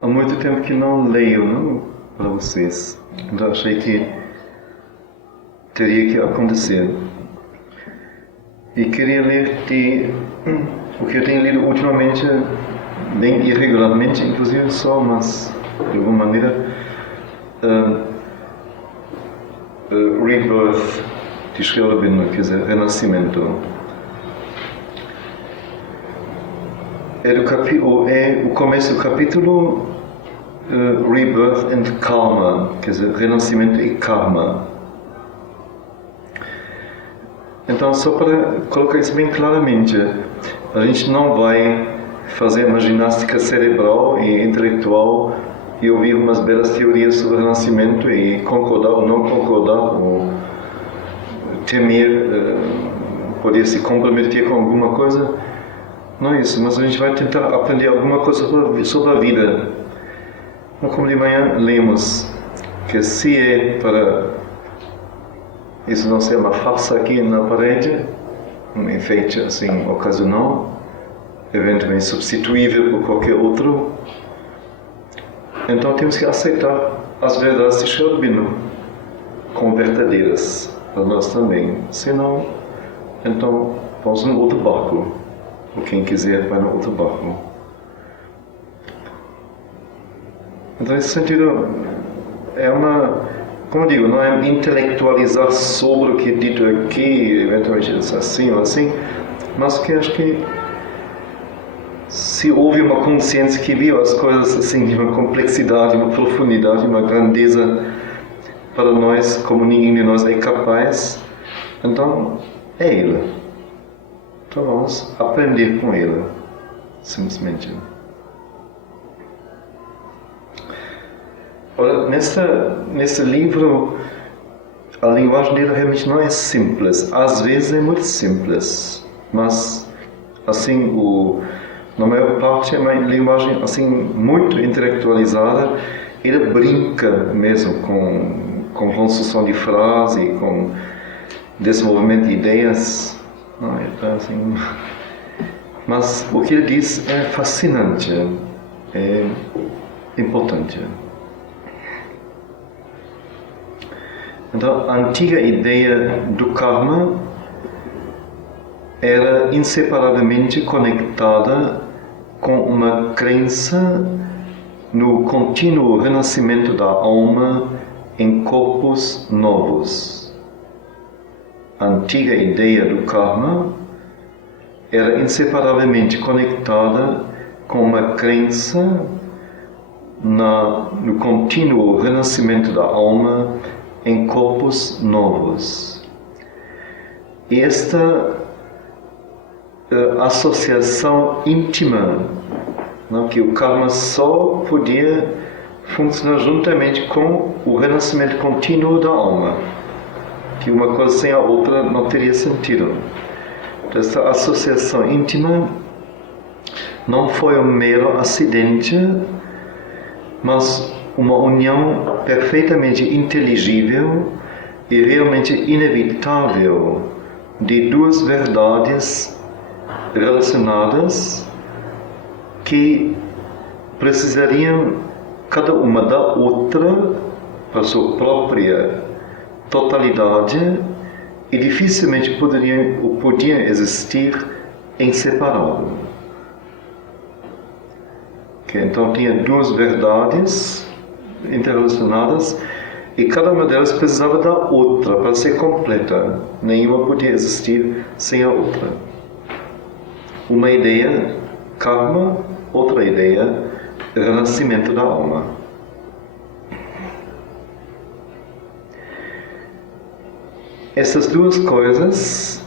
Há muito tempo que não leio, não, para vocês. Então achei que teria que acontecer. E queria ler o que eu tenho lido ultimamente, bem irregularmente, inclusive só, mas de alguma maneira, Rebirth, de Sri Aurobindo, quer dizer, Renascimento. O começo do capítulo Rebirth and Karma, quer dizer, Renascimento e Karma. Então, só para colocar isso bem claramente, a gente não vai fazer uma ginástica cerebral e intelectual e ouvir umas belas teorias sobre o Renascimento e concordar ou não concordar, ou temer, poder se comprometer com alguma coisa. Não é isso, mas a gente vai tentar aprender alguma coisa sobre a vida. Como de manhã lemos que se é para isso não ser uma farsa aqui na parede, um efeito assim ocasional, eventualmente substituível por qualquer outro, então temos que aceitar as verdades de Sri Aurobindo como verdadeiras para nós também. Senão, então vamos no outro barco. Ou quem quiser vai no outro barco. Então, nesse sentido, como digo, não é intelectualizar sobre o que é dito aqui, eventualmente assim ou assim, mas que acho que se houve uma consciência que viu as coisas assim de uma complexidade, uma profundidade, uma grandeza para nós, como ninguém de nós é capaz, então é Ele. Então vamos aprender com Ele, simplesmente. Ora, nesse livro, a linguagem dele realmente não é simples. Às vezes é muito simples, mas assim, na maior parte é uma linguagem assim muito intelectualizada. Ele brinca mesmo com construção de frase, com desenvolvimento de ideias. Não, assim, mas o que ele diz é fascinante, é importante. Então, a antiga ideia do karma era inseparavelmente conectada com uma crença no contínuo renascimento da alma em corpos novos. A antiga ideia do karma era inseparavelmente conectada com uma crença no contínuo renascimento da alma em corpos novos. E esta associação íntima, que o karma só podia funcionar juntamente com o renascimento contínuo da alma, que uma coisa sem a outra não teria sentido. Então, esta associação íntima não foi um mero acidente, mas uma união perfeitamente inteligível e realmente inevitável de duas verdades relacionadas que precisariam cada uma da outra para sua própria totalidade e dificilmente podiam existir em separado. Então tinha duas verdades interrelacionadas e cada uma delas precisava da outra para ser completa. Nenhuma podia existir sem a outra. Uma ideia, karma; outra ideia, renascimento da alma. Essas duas coisas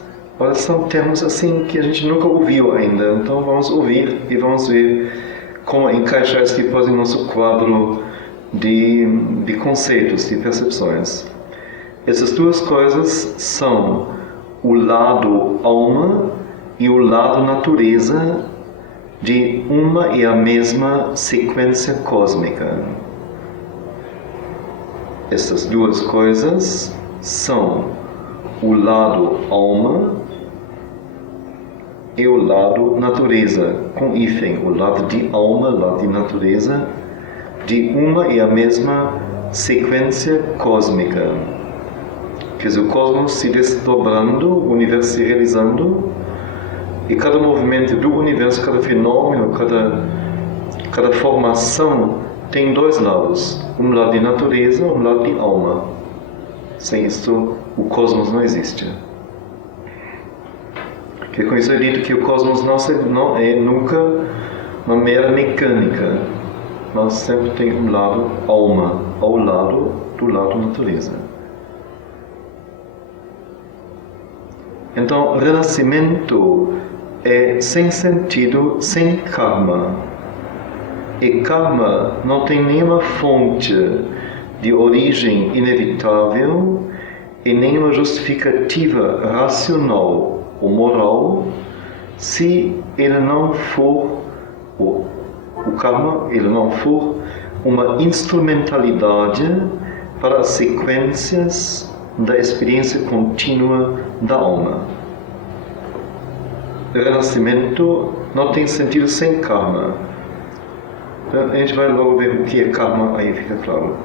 são termos assim que a gente nunca ouviu ainda. Então vamos ouvir e vamos ver como encaixar isso depois em nosso quadro de conceitos, de percepções. Essas duas coisas são o lado alma e o lado natureza de uma e a mesma sequência cósmica. Essas duas coisas são o lado alma e o lado natureza, com hífen, o lado de alma, o lado de natureza, de uma e a mesma sequência cósmica. Quer dizer, o cosmos se desdobrando, o universo se realizando, e cada movimento do universo, cada fenômeno, cada formação tem dois lados. Um lado de natureza, um lado de alma. Sem isto, o cosmos não existe. Que com isso é dito que o cosmos não é nunca uma mera mecânica, mas sempre tem um lado alma, ao lado do lado natureza. Então, renascimento é sem sentido, sem karma. E karma não tem nenhuma fonte de origem inevitável e nenhuma justificativa racional ou moral se ele não for, o karma, ele não for uma instrumentalidade para as sequências da experiência contínua da alma. O renascimento não tem sentido sem karma. A gente vai logo ver o que é karma, aí fica claro.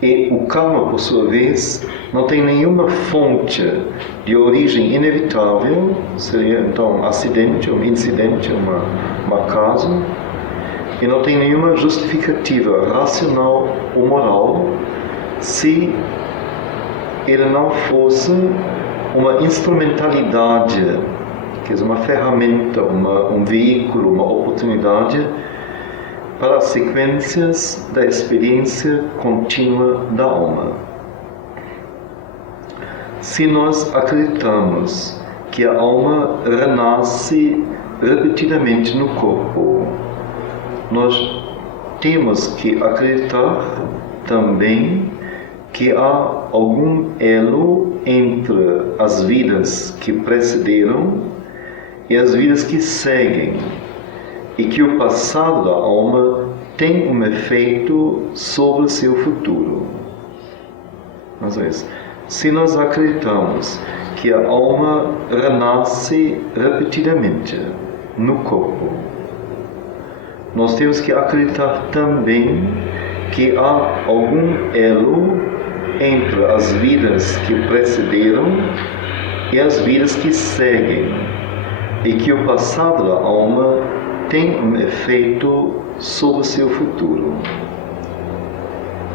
E o karma, por sua vez, não tem nenhuma fonte de origem inevitável, seria então um acidente, um incidente, um acaso, e não tem nenhuma justificativa racional ou moral se ele não fosse uma instrumentalidade, quer dizer, uma ferramenta, um veículo, uma oportunidade para as sequências da experiência contínua da alma. Se nós acreditamos que a alma renasce repetidamente no corpo, nós temos que acreditar também que há algum elo entre as vidas que precederam e as vidas que seguem, e que o passado da alma tem um efeito sobre o seu futuro. Mas se nós acreditamos que a alma renasce repetidamente no corpo, nós temos que acreditar também que há algum elo entre as vidas que precederam e as vidas que seguem, e que o passado da alma tem um efeito sobre o seu futuro.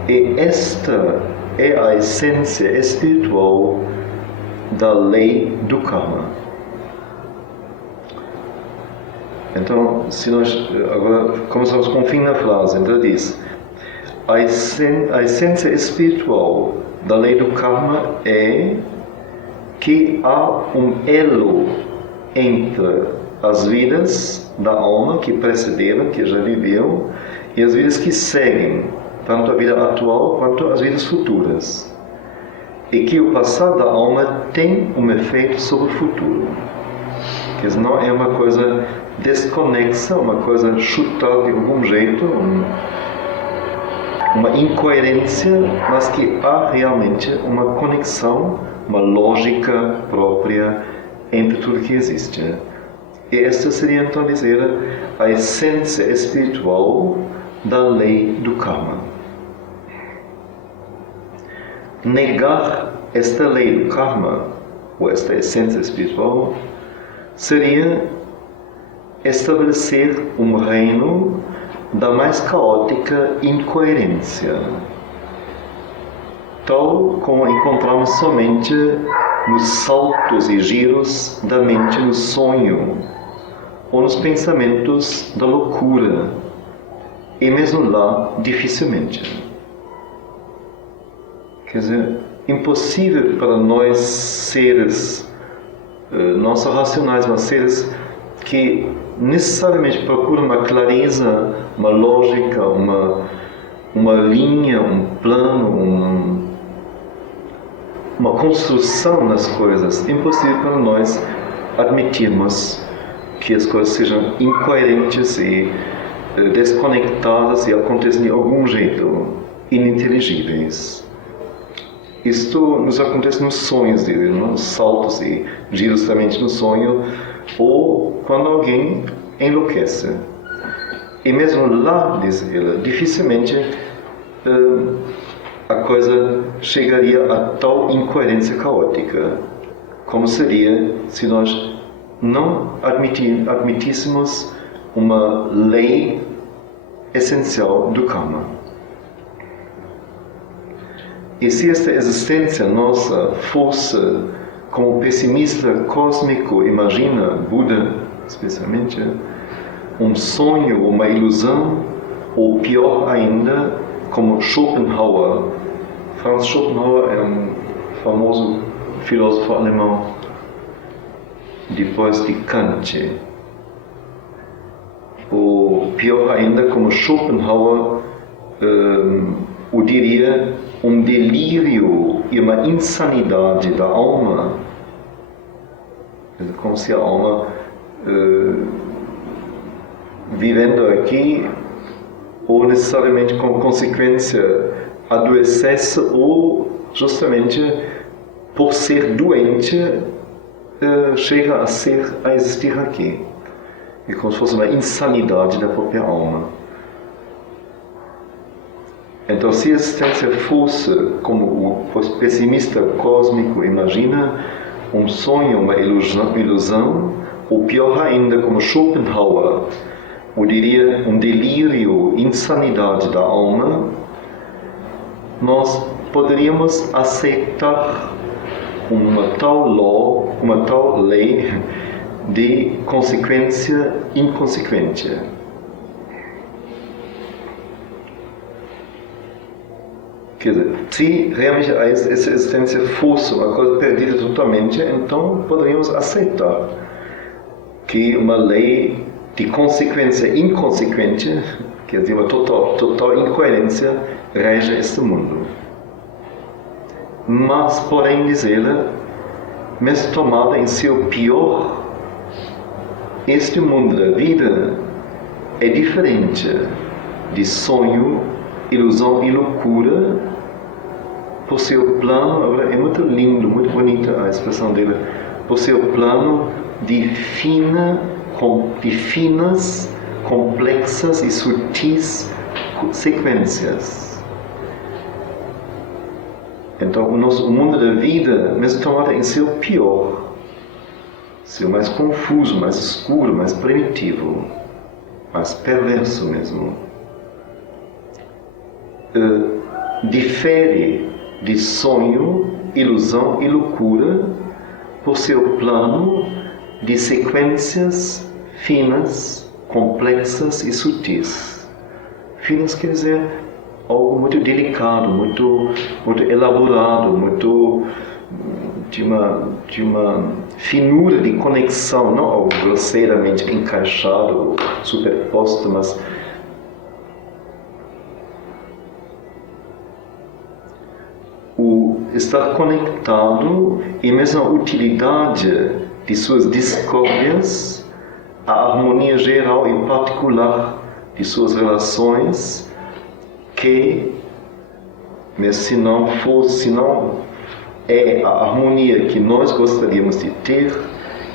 E esta é a essência espiritual da lei do karma. Então, se nós agora começamos com o fim da frase, então diz: a essência espiritual da lei do karma é que há um elo entre as vidas da alma que precederam, que já viveu, e as vidas que seguem, tanto a vida atual quanto as vidas futuras. E que o passado da alma tem um efeito sobre o futuro. Que não é uma coisa desconexa, uma coisa chutada de algum jeito, uma incoerência, mas que há realmente uma conexão, uma lógica própria entre tudo que existe. E esta seria, então, dizer a essência espiritual da lei do karma. Negar esta lei do karma, ou esta essência espiritual, seria estabelecer um reino da mais caótica incoerência, tal como encontramos somente nos saltos e giros da mente no sonho, ou nos pensamentos da loucura, e mesmo lá, dificilmente. Quer dizer, impossível para nós seres, não só racionais, mas seres que necessariamente procuram uma clareza, uma lógica, uma linha, um plano, uma construção nas coisas. Impossível para nós admitirmos que as coisas sejam incoerentes e desconectadas e acontecem de algum jeito, ininteligíveis. Isto nos acontece nos sonhos dele, nos saltos e giros da mente no sonho, ou quando alguém enlouquece. E mesmo lá, diz ela, dificilmente a coisa chegaria a tal incoerência caótica, como seria se nós não admitíssemos uma lei essencial do karma. E se esta existência nossa fosse, como o pessimista cósmico imagina, Buda especialmente, um sonho, uma ilusão, ou pior ainda, como Schopenhauer. Franz Schopenhauer é um famoso filósofo alemão, depois de Kant. Ou pior ainda, como Schopenhauer o diria, um delírio e uma insanidade da alma. Como se a alma, vivendo aqui, ou necessariamente como consequência, adoecesse, ou justamente por ser doente, chega a existir aqui. É como se fosse uma insanidade da própria alma. Então, se a existência fosse, como o pessimista cósmico imagina, um sonho, uma ilusão, ou pior ainda, como Schopenhauer o diria, um delírio, insanidade da alma, nós poderíamos aceitar uma tal lei de consequência inconsequente. Quer dizer, se realmente essa existência fosse uma coisa perdida totalmente, então poderíamos aceitar que uma lei de consequência inconsequente, quer dizer, uma total incoerência, rege este mundo. Mas, porém, diz ela, mesmo tomada em seu pior, este mundo da vida é diferente de sonho, ilusão e loucura, por seu plano, é muito lindo, muito bonita a expressão dele, por seu plano de finas, complexas e sutis sequências. Então, o mundo da vida, mesmo tomado em seu pior, seu mais confuso, mais escuro, mais primitivo, mais perverso mesmo, difere de sonho, ilusão e loucura por seu plano de sequências finas, complexas e sutis. Finas quer dizer algo muito delicado, muito elaborado, muito de uma finura de conexão, não algo grosseiramente encaixado, superposto, mas o estar conectado e mesmo a utilidade de suas discórdias, a harmonia geral e particular de suas relações, que, mesmo se não é a harmonia que nós gostaríamos de ter,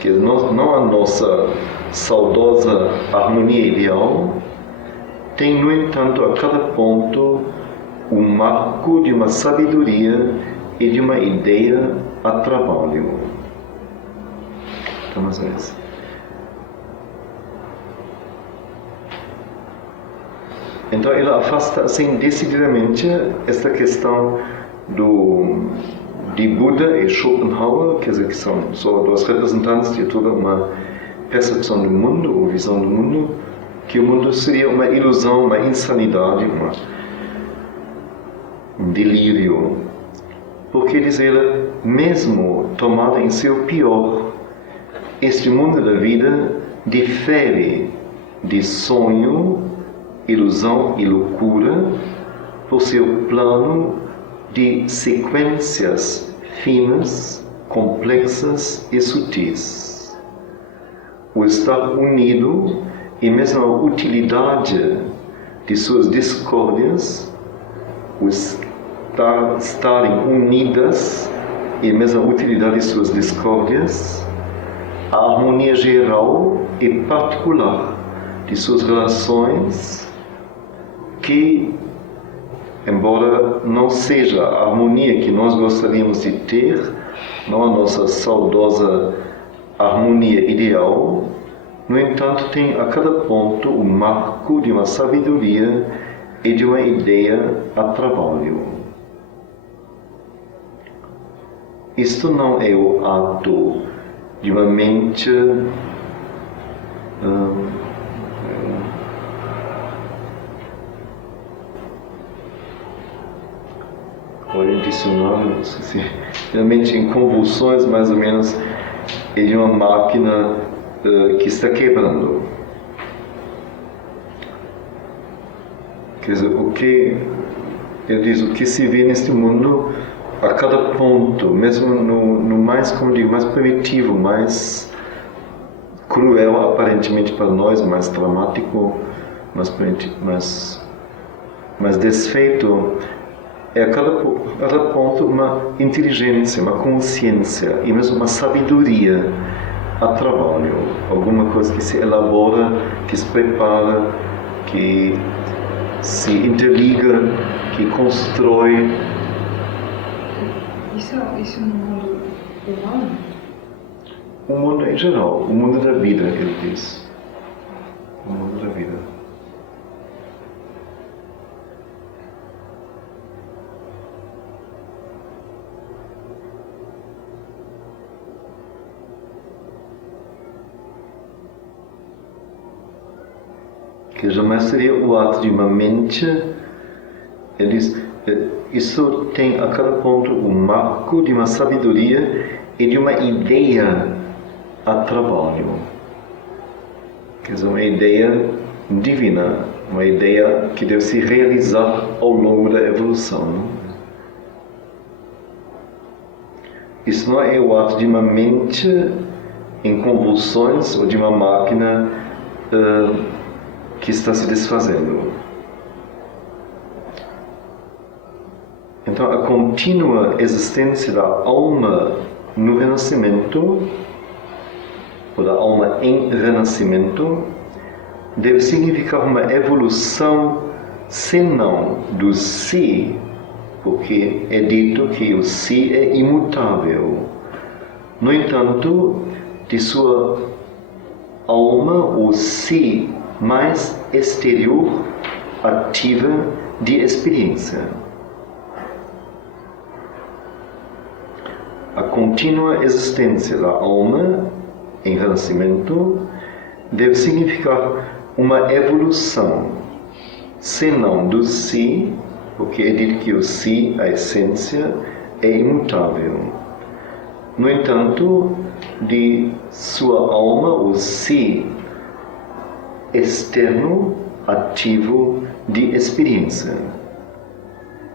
que não a nossa saudosa harmonia ideal, tem, no entanto, a cada ponto o marco de uma sabedoria e de uma ideia a trabalho. Vamos ver isso. Então, ela afasta assim decididamente esta questão de Buda e Schopenhauer, quer dizer, que são só dois representantes de toda uma percepção do mundo, ou visão do mundo, que o mundo seria uma ilusão, uma insanidade, um delírio. Porque, diz ela, mesmo tomada em seu pior, este mundo da vida difere de sonho, ilusão e loucura por seu plano de sequências finas, complexas e sutis. O estar unido e mesmo a utilidade de suas discórdias, o estarem unidas e mesmo a utilidade de suas discórdias, a harmonia geral e particular de suas relações que, embora não seja a harmonia que nós gostaríamos de ter, não a nossa saudosa harmonia ideal, no entanto, tem a cada ponto o marco de uma sabedoria e de uma ideia a trabalho. Isto não é o ato de uma mente orientacional, não sei se realmente em convulsões, mais ou menos, é de uma máquina que está quebrando. Quer dizer, ele diz, o que se vê neste mundo a cada ponto, mesmo no mais, como digo, mais primitivo, mais cruel aparentemente para nós, mais dramático, mais desfeito, é a cada ponto uma inteligência, uma consciência e mesmo uma sabedoria a trabalho, alguma coisa que se elabora, que se prepara, que se interliga, que constrói. Isso no mundo humano? O mundo em geral, o mundo da vida, ele diz. O mundo da vida. Que jamais seria o ato de uma mente. Ele diz, isso tem a cada ponto o marco de uma sabedoria e de uma ideia a trabalho. Quer dizer, uma ideia divina, uma ideia que deve se realizar ao longo da evolução. Isso não é o ato de uma mente em convulsões ou de uma máquina que está se desfazendo. Então, a contínua existência da alma no renascimento, ou da alma em renascimento, deve significar uma evolução, senão do si, porque é dito que o si é imutável. No entanto, de sua alma, o si mais exterior, ativa de experiência. A contínua existência da alma em renascimento deve significar uma evolução, senão do si, porque é dito que o si, a essência, é imutável. No entanto, de sua alma, o si externo, ativo de experiência.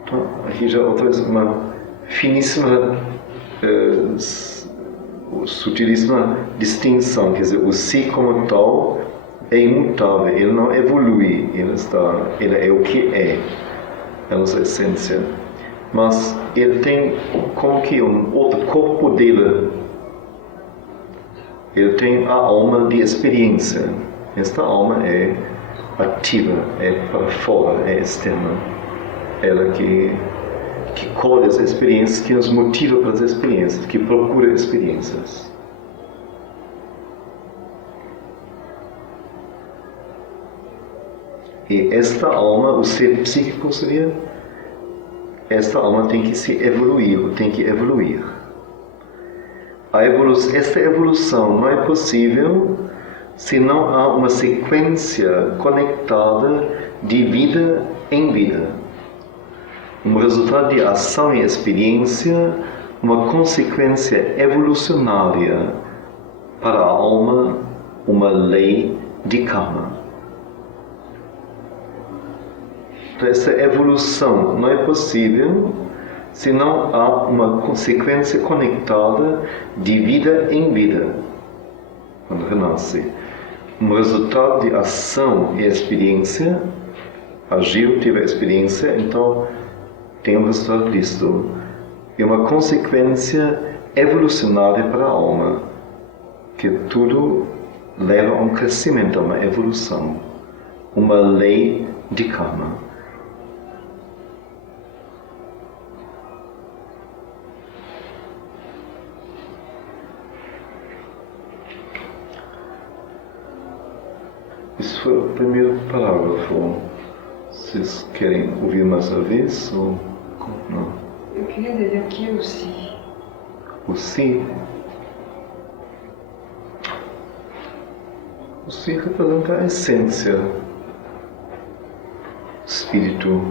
Então, aqui já outra vez uma finíssima, sutilíssima distinção, quer dizer, o si como tal é imutável, ele não evolui, ele é o que é a nossa essência. Mas ele tem como que um outro corpo dele. Ele tem a alma de experiência. Esta alma é ativa, é para fora, é externa. Ela que colhe as experiências, que nos motiva para as experiências, que procura experiências. E esta alma, o ser psíquico seria, esta alma tem que se evoluir, tem que evoluir. Esta evolução não é possível se não há uma sequência conectada de vida em vida. Um resultado de ação e experiência, uma consequência evolucionária para a alma, uma lei de karma. Então, essa evolução não é possível se não há uma consequência conectada de vida em vida, quando renasce. Um resultado de ação e experiência, agiu, teve a experiência, então tem um resultado disto. E uma consequência evolucionária para a alma, que tudo leva a um crescimento, a uma evolução, uma lei de karma. Isso foi o primeiro parágrafo. Vocês querem ouvir mais uma vez ou não? Eu queria dizer aqui o si. O si. O si representa a essência, espírito.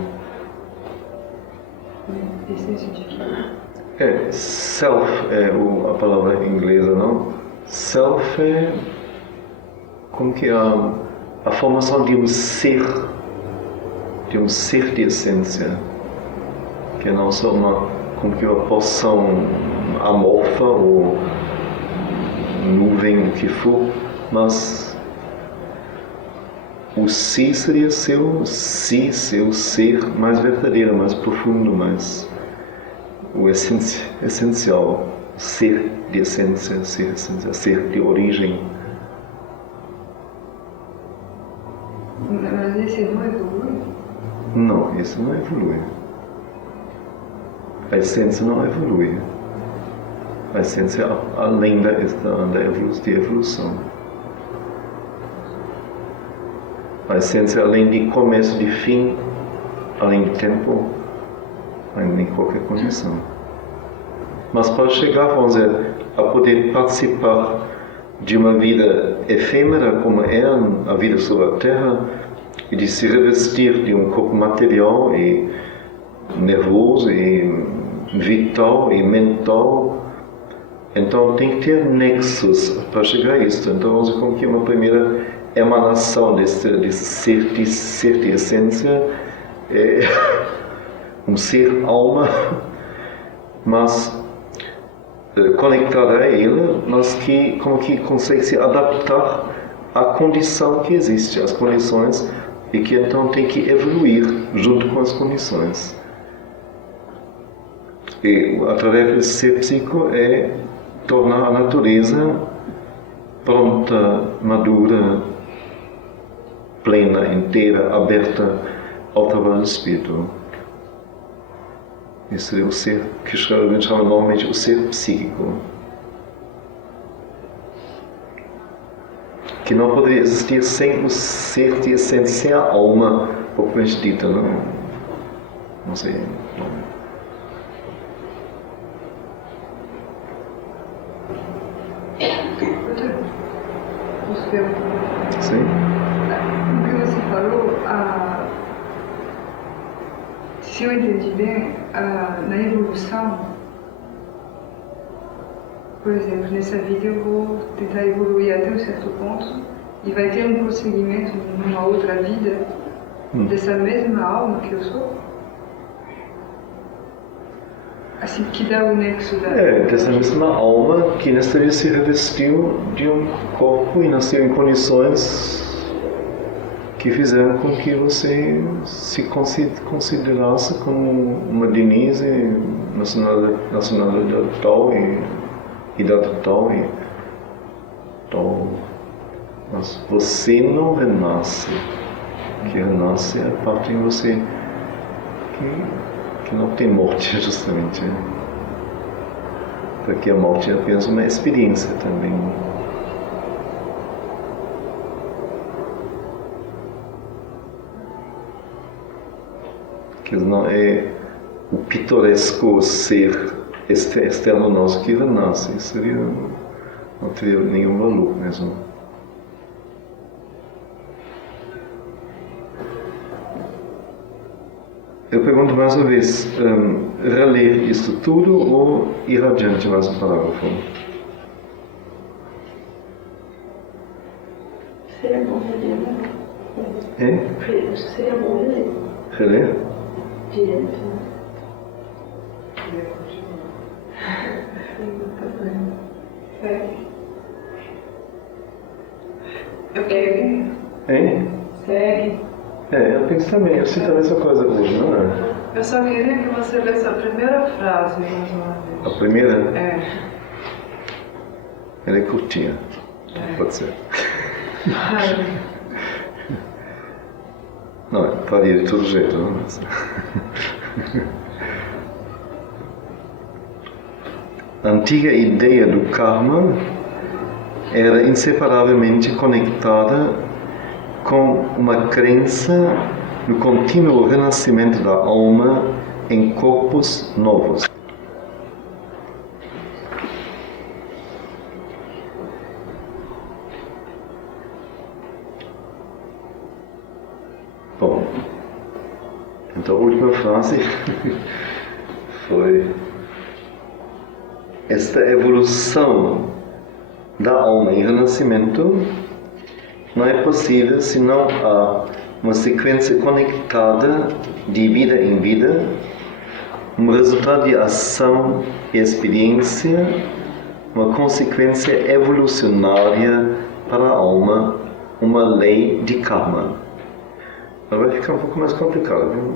Essência de quê? Self é a palavra inglesa, não? Self é como que a formação de um ser de essência, que não só como que uma porção amorfa ou nuvem, o que for, mas o si seria seu ser mais verdadeiro, mais profundo, mais o essencial, ser de essência, ser de origem. Mas esse não evolui? Não, isso não evolui. A essência não evolui. A essência além da evolução. A essência além de começo, de fim, além de tempo, além de qualquer condição. Mas para chegar, vamos dizer, a poder participar de uma vida efêmera como é a vida sobre a Terra, e de se revestir de um corpo material e nervoso e vital e mental, então tem que ter nexos para chegar a isso. Então vamos ver como que uma primeira emanação desse ser de essência é um ser alma, mas conectada a ele, mas que como que consegue se adaptar à condição que existe, às condições, e que então tem que evoluir junto com as condições. E através desse ser psíquico é tornar a natureza pronta, madura, plena, inteira, aberta ao trabalho do espírito. Esse seria o ser que a gente chama normalmente o ser psíquico, que não poderia existir sem o ser de essência, sem a alma propriamente dita, não sei. Posso perguntar? Sim? O que você falou, se eu entendi bem, na evolução, por exemplo, nessa vida eu vou tentar evoluir até um certo ponto e vai ter um prosseguimento numa outra vida dessa mesma alma que eu sou? Assim, que dá o nexo da... dessa mesma alma que nesta vida se revestiu de um corpo e nasceu em condições que fizeram com que você se considerasse como uma Denise, nacionalidade tal e idade tal e tal. Mas você não renasce. O que renasce é a parte em você que não tem morte, justamente. Porque a morte é apenas uma experiência também. Que não é o pitoresco ser externo nosso que renasce. Seria, não teria nenhum valor mesmo. Eu pergunto mais uma vez, reler isso tudo ou ir adiante mais um parágrafo? Seria bom reler, né? Acho que seria bom reler. Reler? Direto, né? Eu quero... Segue. Eu penso também, eu sinto a mesma coisa hoje, não é? Eu só queria que você lesse a primeira frase mais uma vez. A primeira? É. Ela é curtinha. Pode ser. Não, faria de todo jeito, não? Mas... A antiga ideia do karma era inseparavelmente conectada com uma crença no contínuo renascimento da alma em corpos novos. Bom, então a última frase foi: esta evolução da alma em renascimento não é possível se não há uma sequência conectada de vida em vida, um resultado de ação e experiência, uma consequência evolucionária para a alma, uma lei de karma. Agora vai ficar um pouco mais complicado, viu?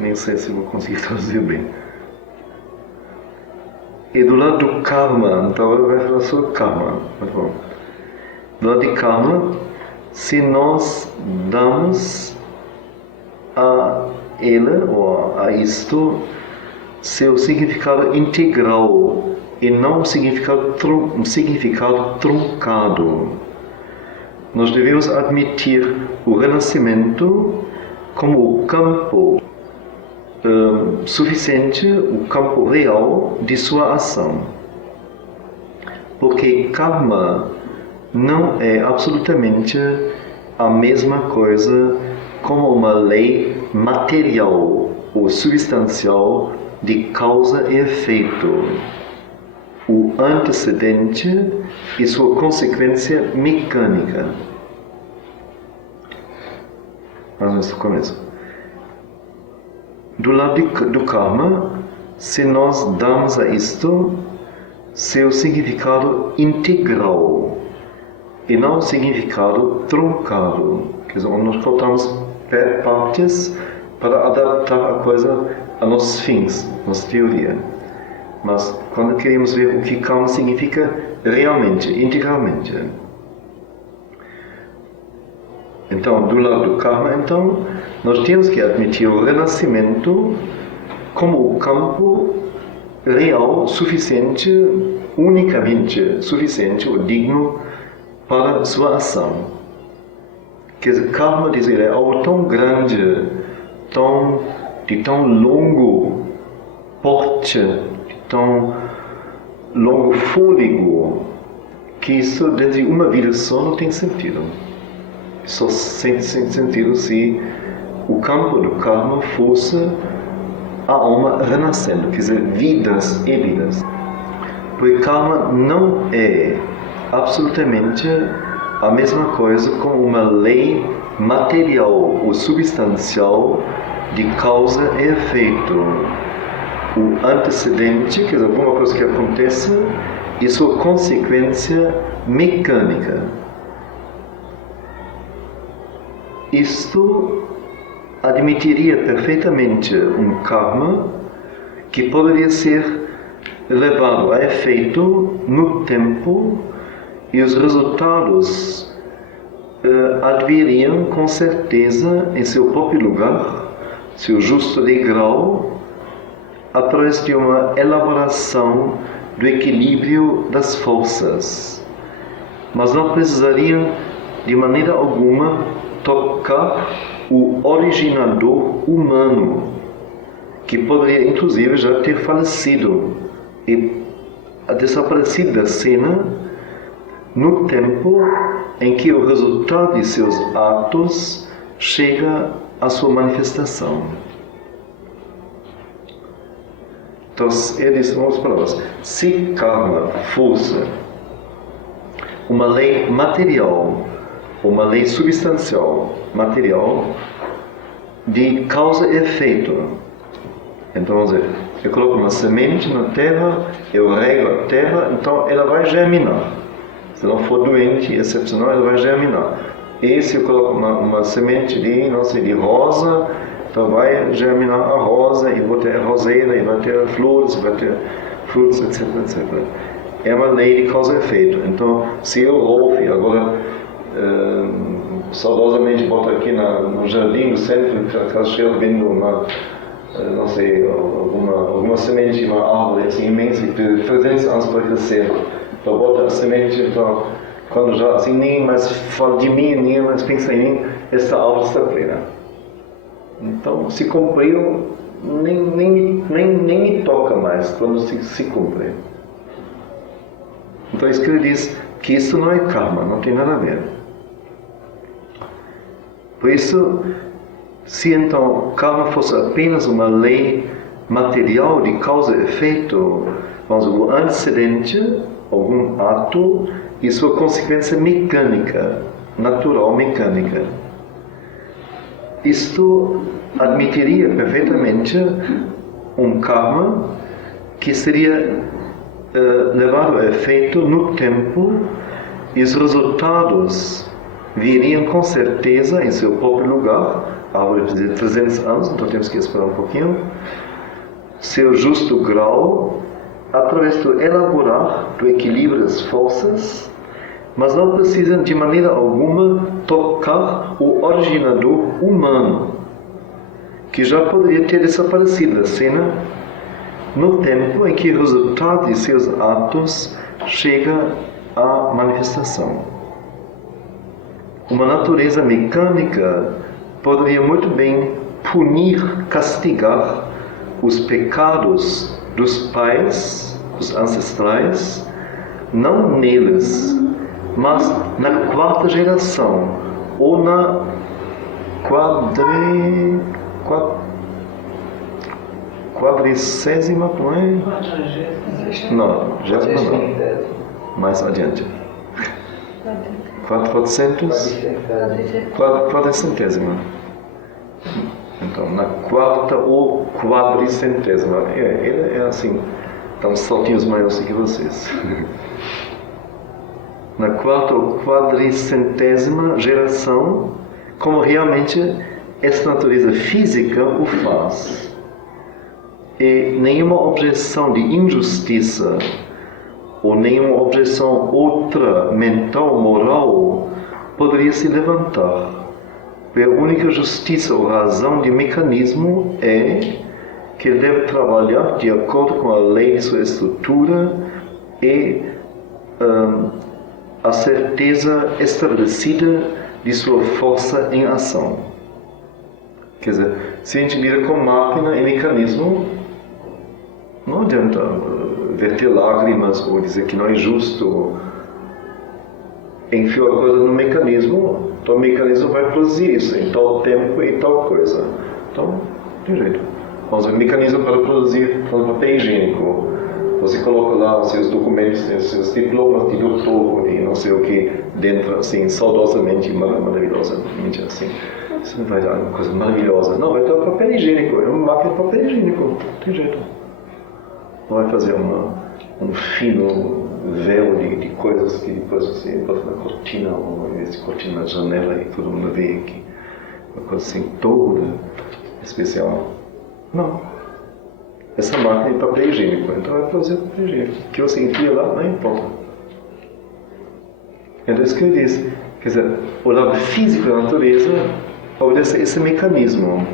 Nem sei se vou conseguir traduzir bem. E do lado do karma, então agora vai falar sobre karma. Bom. Do lado de karma, se nós damos a ele ou a isto seu significado integral e não um significado truncado, nós devemos admitir o renascimento como o campo suficiente, o campo real de sua ação. Porque karma não é absolutamente a mesma coisa como uma lei material ou substancial de causa e efeito, o antecedente e sua consequência mecânica. Vamos no começo. Do lado do karma, se nós damos a isto seu significado integral e não significado truncado, quer dizer, onde nós cortamos partes para adaptar a coisa a nossos fins, nossa teoria. Mas quando queremos ver o que karma significa realmente, integralmente. Então, do lado do karma, então, nós temos que admitir o renascimento como o campo real suficiente, unicamente suficiente ou digno para sua ação. Quer dizer, karma, diz ele, é algo tão grande, de tão longo porte, de tão longo fôlego, que isso dentro de uma vida só não tem sentido. Só tem sentido se o campo do karma fosse a alma renascendo, quer dizer, vidas e vidas. Porque karma não é absolutamente a mesma coisa como uma lei material ou substancial de causa e efeito. O antecedente, quer dizer, alguma coisa que acontece, e sua consequência mecânica. Isto admitiria perfeitamente um karma que poderia ser levado a efeito no tempo e os resultados adviriam com certeza em seu próprio lugar, seu justo degrau, através de uma elaboração do equilíbrio das forças, mas não precisariam de maneira alguma tocar o originador humano, que poderia inclusive já ter falecido e desaparecido da cena no tempo em que o resultado de seus atos chega à sua manifestação. Então, ele diz, vamos palavras, se karma fosse uma lei material, uma lei substancial, material, de causa e efeito. Então, vamos dizer, eu coloco uma semente na terra, eu rego a terra, então ela vai germinar. Se não for doente, excepcional, ela vai germinar. E se eu coloco uma semente de rosa, então vai germinar a rosa, e vou ter a roseira, e vai ter flores, vai ter frutos, etc, etc. É uma lei de causa e efeito. Então, se eu, Rolf, agora saudosamente bota aqui no jardim do centro, Castelo, vendo uma, não sei, alguma semente de uma árvore assim imensa, que 300 anos para crescer. Então bota a semente, então, quando já assim, ninguém mais fala de mim, ninguém mais pensa em mim, essa árvore está plena. Então, se cumpriu, nem me toca mais quando se cumpre. Então, isso que ele diz que isso não é karma, não tem nada a ver. Por isso, se então karma fosse apenas uma lei material de causa e efeito, vamos dizer, o antecedente, algum ato e sua consequência mecânica, natural mecânica. Isto admitiria perfeitamente um karma que seria levado a efeito no tempo e os resultados viriam com certeza em seu próprio lugar, a árvore de 300 anos, então temos que esperar um pouquinho, seu justo grau, através do elaborar, do equilíbrio das forças, mas não precisam de maneira alguma tocar o originador humano, que já poderia ter desaparecido da cena no tempo em que o resultado de seus atos chega à manifestação. Uma natureza mecânica poderia muito bem punir, castigar os pecados dos pais, dos ancestrais, não neles, mas na quarta geração, ou na quadricésima, não é? Não, já não. Mais adiante. 400ª. Então, na quarta ou quadricentésima. Ele é assim, dá uns saltinhos maiores que vocês. Na quarta ou quadricentésima geração, como realmente essa natureza física o faz. E nenhuma objeção de injustiça ou nenhuma objeção outra, mental, moral, poderia se levantar. A única justiça ou razão de mecanismo é que ele deve trabalhar de acordo com a lei de sua estrutura e a certeza estabelecida de sua força em ação. Quer dizer, se a gente lida com máquina e mecanismo, não adianta verter lágrimas ou dizer que não é justo. Enfiou a coisa no mecanismo, então o mecanismo vai produzir isso em tal tempo e tal coisa. Então, tem jeito. Vamos ver, o mecanismo para produzir papel higiênico. Você coloca lá os seus documentos, os seus diplomas de doutor e não sei o que dentro, assim, saudosamente, maravilhosamente, assim. Isso não vai dar uma coisa maravilhosa. Não, vai dar papel higiênico. É uma máquina de papel higiênico. Tem jeito. Não vai fazer um fino véu de coisas que depois você bota na cortina, ou em vez de cortina na janela e todo mundo vê aqui. Uma coisa assim toda especial. Não. Essa máquina é papel higiênico, então vai fazer papel higiênico. O que você enfia lá, não importa. Então isso que eu disse. Quer dizer, o lado físico da natureza obedece a esse mecanismo.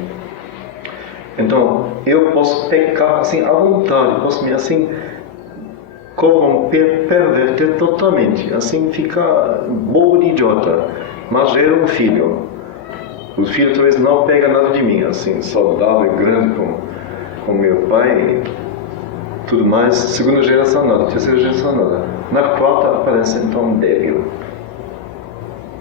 Então, eu posso pecar assim à vontade, posso me assim corromper, perverter totalmente, assim ficar bobo de idiota, mas gera um filho. O filho talvez não pega nada de mim, assim, saudável, grande com meu pai, tudo mais, segunda geração nada, terceira geração nada. Na quarta aparece então um débil.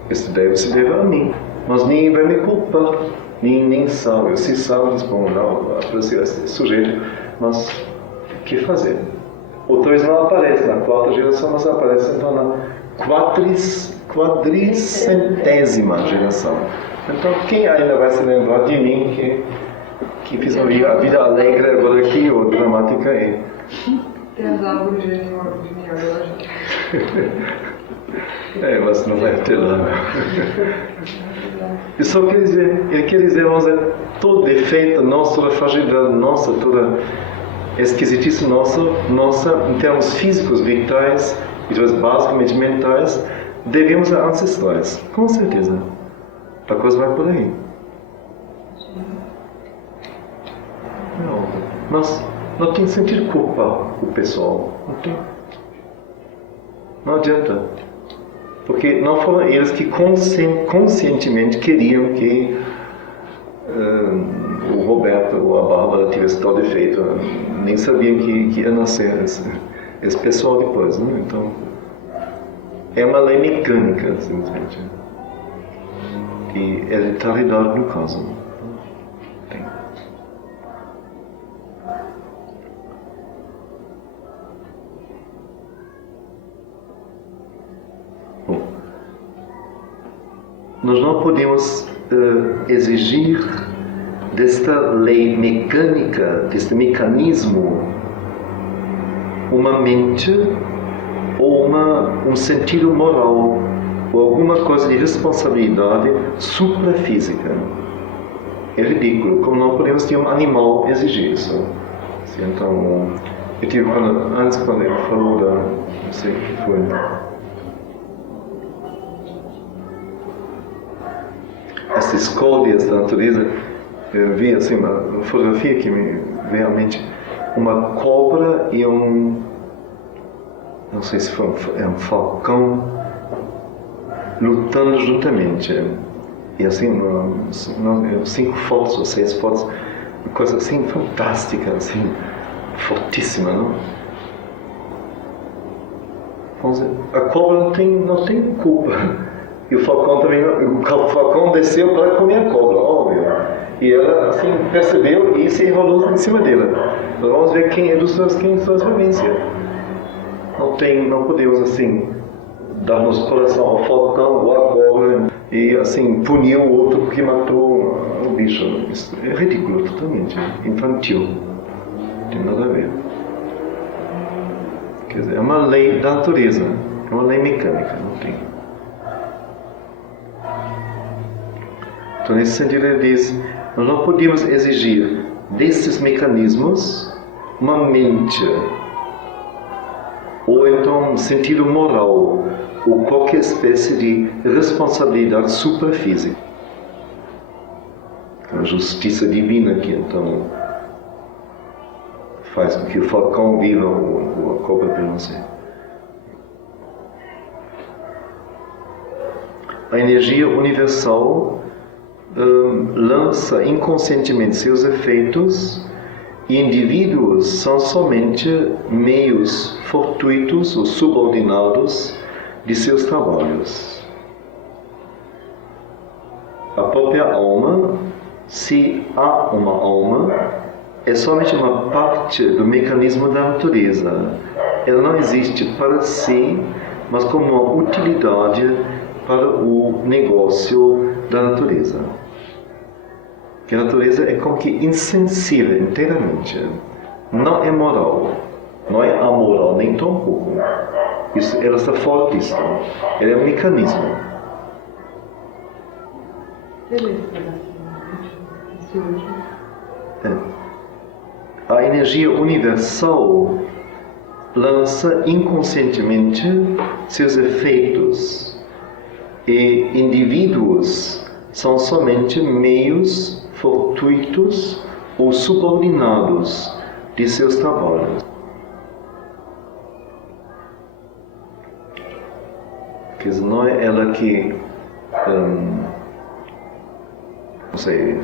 Esse débil se deve a mim, mas ninguém vai me culpar. Nem sabe, se sabe, diz, bom, não, apareceu esse sujeito, mas o que fazer? Outra vez não aparece na quarta geração, mas aparece então na quadricentésima geração. Então, quem ainda vai se lembrar de mim que fiz a vida alegre agora aqui, ou dramática aí? Tem as árvores genealógicas. Mas não vai ter lá. E só quer dizer, ele quer dizer, vamos dizer, todo defeito nosso, toda fragilidade nossa, toda esquisitice nossa, em termos físicos, vitais, e talvez basicamente mentais, devemos a ancestrais, com certeza. A coisa vai por aí. Mas não tem sentido culpar o pessoal. Não tem. Não adianta. Porque não foram eles que conscientemente queriam que o Roberto ou a Bárbara tivesse tal defeito. Nem sabiam que ia nascer esse pessoal depois. Né? Então, é uma lei mecânica, simplesmente. E hereditariedade no caso. Tem. Bom, nós não podemos exigir desta lei mecânica, deste mecanismo, uma mente ou um sentido moral ou alguma coisa de responsabilidade suprafísica. É ridículo, como não podemos ter um animal exigir isso. Então, eu tive antes quando ele falou não sei o que foi. As escórias da natureza, eu vi assim uma fotografia que me veio à mente, uma cobra e não sei se foi um falcão lutando juntamente. E assim, 5 fotos ou 6 fotos, uma coisa assim fantástica, assim, fortíssima, não? A cobra não tem culpa. E o falcão também, o falcão desceu para comer a cobra, óbvio. E ela, assim, percebeu e se enrolou em cima dela. Então, vamos ver quem é dos dois, quem transferência. Não podemos, assim, darmos coração ao falcão ou à cobra e, assim, punir o outro porque matou o bicho. Isso é ridículo, totalmente. Infantil. Não tem nada a ver. Quer dizer, é uma lei da natureza. É uma lei mecânica, não tem. Então, nesse sentido, ele diz, nós não podemos exigir desses mecanismos uma mente, ou então um sentido moral, ou qualquer espécie de responsabilidade suprafísica. A justiça divina que então faz com que o falcão viva ou a cobra pronuncie. A energia universal lança inconscientemente seus efeitos e indivíduos são somente meios fortuitos ou subordinados de seus trabalhos. A própria alma, se há uma alma, é somente uma parte do mecanismo da natureza. Ela não existe para si, mas como uma utilidade para o negócio da natureza. Que a natureza é como que insensível inteiramente. Não é moral, não é amoral, nem tão pouco. Ela está fora disso. Ela é um mecanismo. A energia universal lança inconscientemente seus efeitos e indivíduos são somente meios fortuitos ou subordinados de seus trabalhos. Quer dizer, não é ela que, não sei,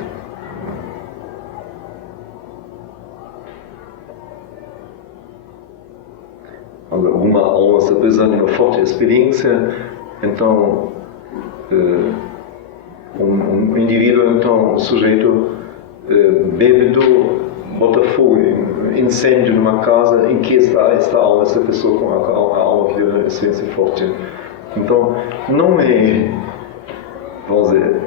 alguma alma está precisando de uma forte experiência, então um indivíduo, então, um sujeito bêbado, bota fogo, incêndio numa casa em que está esta alma, essa pessoa com a alma que deu uma experiência forte. Então, não é, vamos dizer,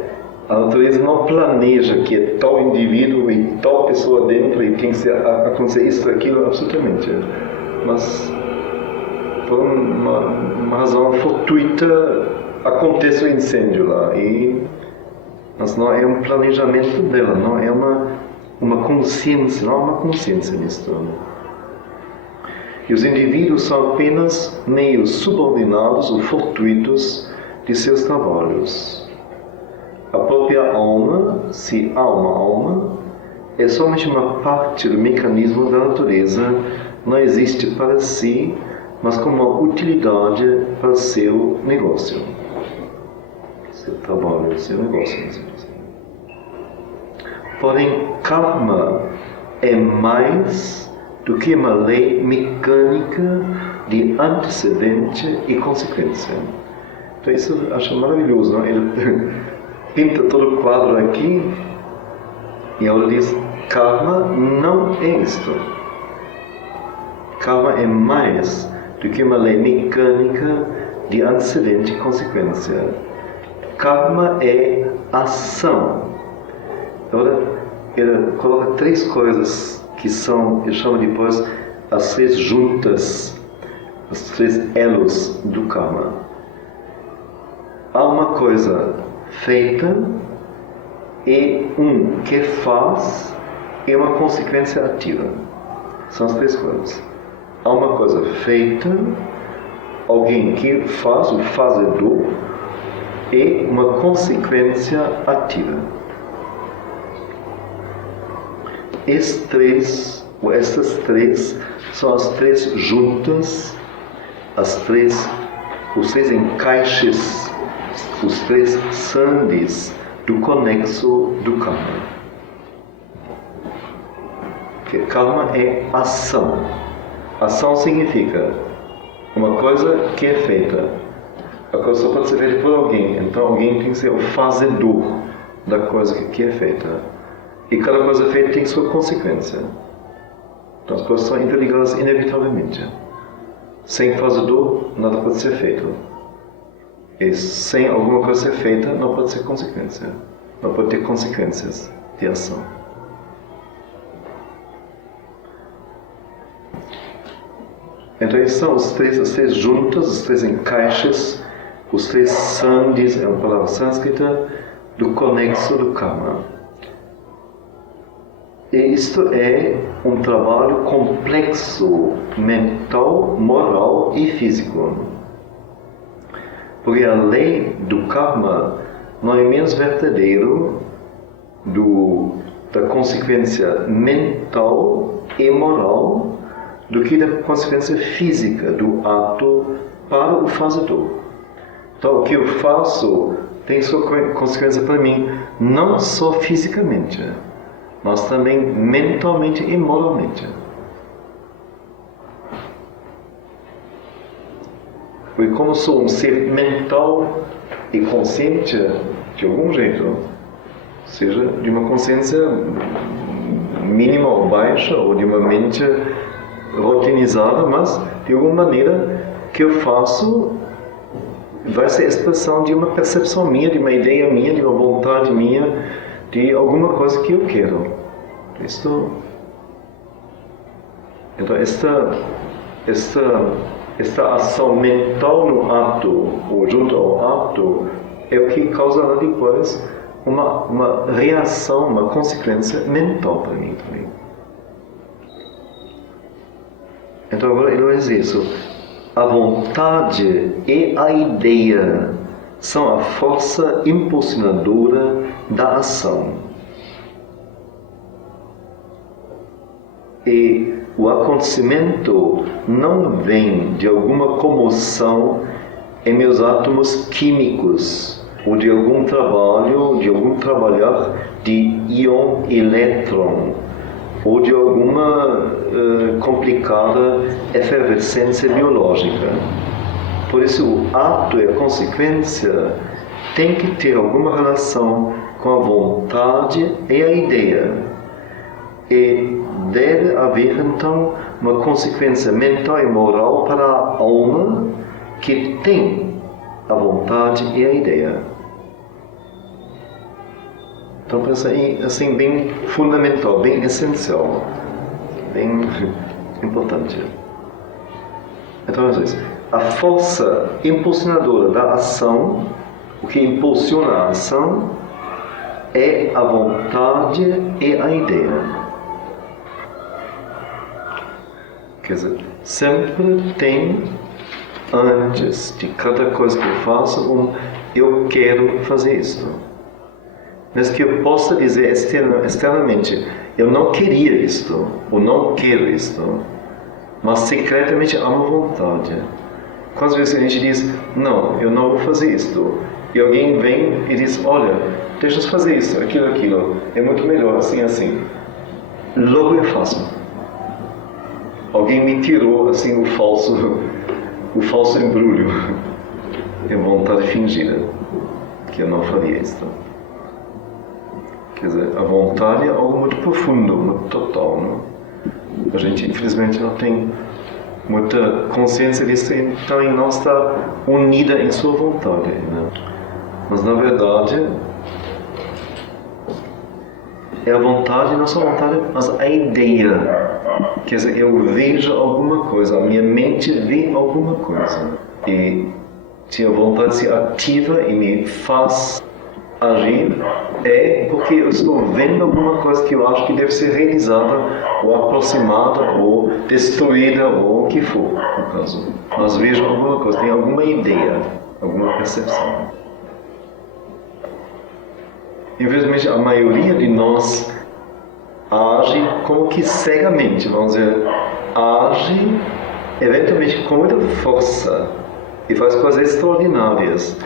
a natureza não planeja que é tal indivíduo e tal pessoa dentro e tem que acontecer isso, aquilo, absolutamente. Mas, por uma razão fortuita, acontece o incêndio lá. Mas não é um planejamento dela, não é uma consciência, não há uma consciência nisso. E os indivíduos são apenas meios subordinados ou fortuitos de seus trabalhos. A própria alma, se há uma alma, é somente uma parte do mecanismo da natureza, não existe para si, mas como uma utilidade para seu negócio. Seu trabalho, seu negócio. Porém, karma é mais do que uma lei mecânica de antecedente e consequência. Então isso eu acho maravilhoso, não? Ele pinta todo o quadro aqui e ela diz, karma não é isto. Karma é mais do que uma lei mecânica de antecedente e consequência. Karma é ação. Agora, ele coloca 3 coisas que são, ele chama depois, as 3 juntas, os 3 elos do karma. Há uma coisa feita e que faz e uma consequência ativa. São as 3 coisas. Há uma coisa feita, alguém que faz, o fazedor, e uma consequência ativa. Estas 3 são as 3 juntas, os 3 encaixes, os 3 sandis do conexo do karma. Porque karma é ação. Ação significa uma coisa que é feita. A coisa só pode ser feita por alguém. Então alguém tem que ser o fazedor da coisa que é feita. E cada coisa feita tem sua consequência. Então as coisas são interligadas inevitavelmente. Sem fazedor, nada pode ser feito. E sem alguma coisa ser feita, não pode ser consequência. Não pode ter consequências de ação. Então esses são as três juntas, os 3 encaixes, os 3 sandis, é uma palavra sânscrita, do conexo do karma. E isto é um trabalho complexo, mental, moral e físico. Porque a lei do karma não é menos verdadeiro da consequência mental e moral do que da consequência física do ato para o fazedor. Então, o que eu faço tem sua consequência para mim, não só fisicamente, mas também mentalmente e moralmente. Porque como sou um ser mental e consciente, de algum jeito, seja de uma consciência mínima ou baixa, ou de uma mente rotinizada, mas de alguma maneira que eu faço vai ser a expressão de uma percepção minha, de uma ideia minha, de uma vontade minha, de alguma coisa que eu quero. Então esta ação mental no ato, ou junto ao ato, é o que causa depois uma reação, uma consequência mental para mim também. Então agora ele vai dizer isso. A vontade e a ideia são a força impulsionadora da ação. E o acontecimento não vem de alguma comoção em meus átomos químicos ou de algum trabalhar de íon-elétron ou de alguma complicada efervescência biológica. Por isso, o ato e a consequência têm que ter alguma relação com a vontade e a ideia. E deve haver, então, uma consequência mental e moral para a alma que tem a vontade e a ideia. Então, pensa aí, assim, bem fundamental, bem essencial, bem importante. Então, às vezes, a força impulsionadora da ação, o que impulsiona a ação, é a vontade e a ideia. Quer dizer, sempre tem, antes de cada coisa que eu faço, eu quero fazer isto. Mesmo que eu possa dizer externamente, eu não queria isto, ou não quero isto, mas secretamente amo vontade. Quantas vezes a gente diz, não, eu não vou fazer isto, e alguém vem e diz, olha, deixa-nos fazer isso, aquilo, é muito melhor, assim. Logo eu faço. Alguém me tirou, assim, o falso embrulho. É vontade fingida, que eu não faria isto. Quer dizer, a vontade é algo muito profundo, muito total, não? A gente, infelizmente, não tem muita consciência disso, então não está unida em sua vontade, né? Mas, na verdade, é a vontade, não só a vontade, mas a ideia. Quer dizer, eu vejo alguma coisa, a minha mente vê alguma coisa. E se a vontade se ativa e me faz agir, é porque eu estou vendo alguma coisa que eu acho que deve ser realizada, ou aproximada, ou destruída, ou o que for, no caso. Mas vejo alguma coisa, tem alguma ideia, alguma percepção. Infelizmente, a maioria de nós age como que cegamente, vamos dizer, age eventualmente com muita força e faz coisas extraordinárias,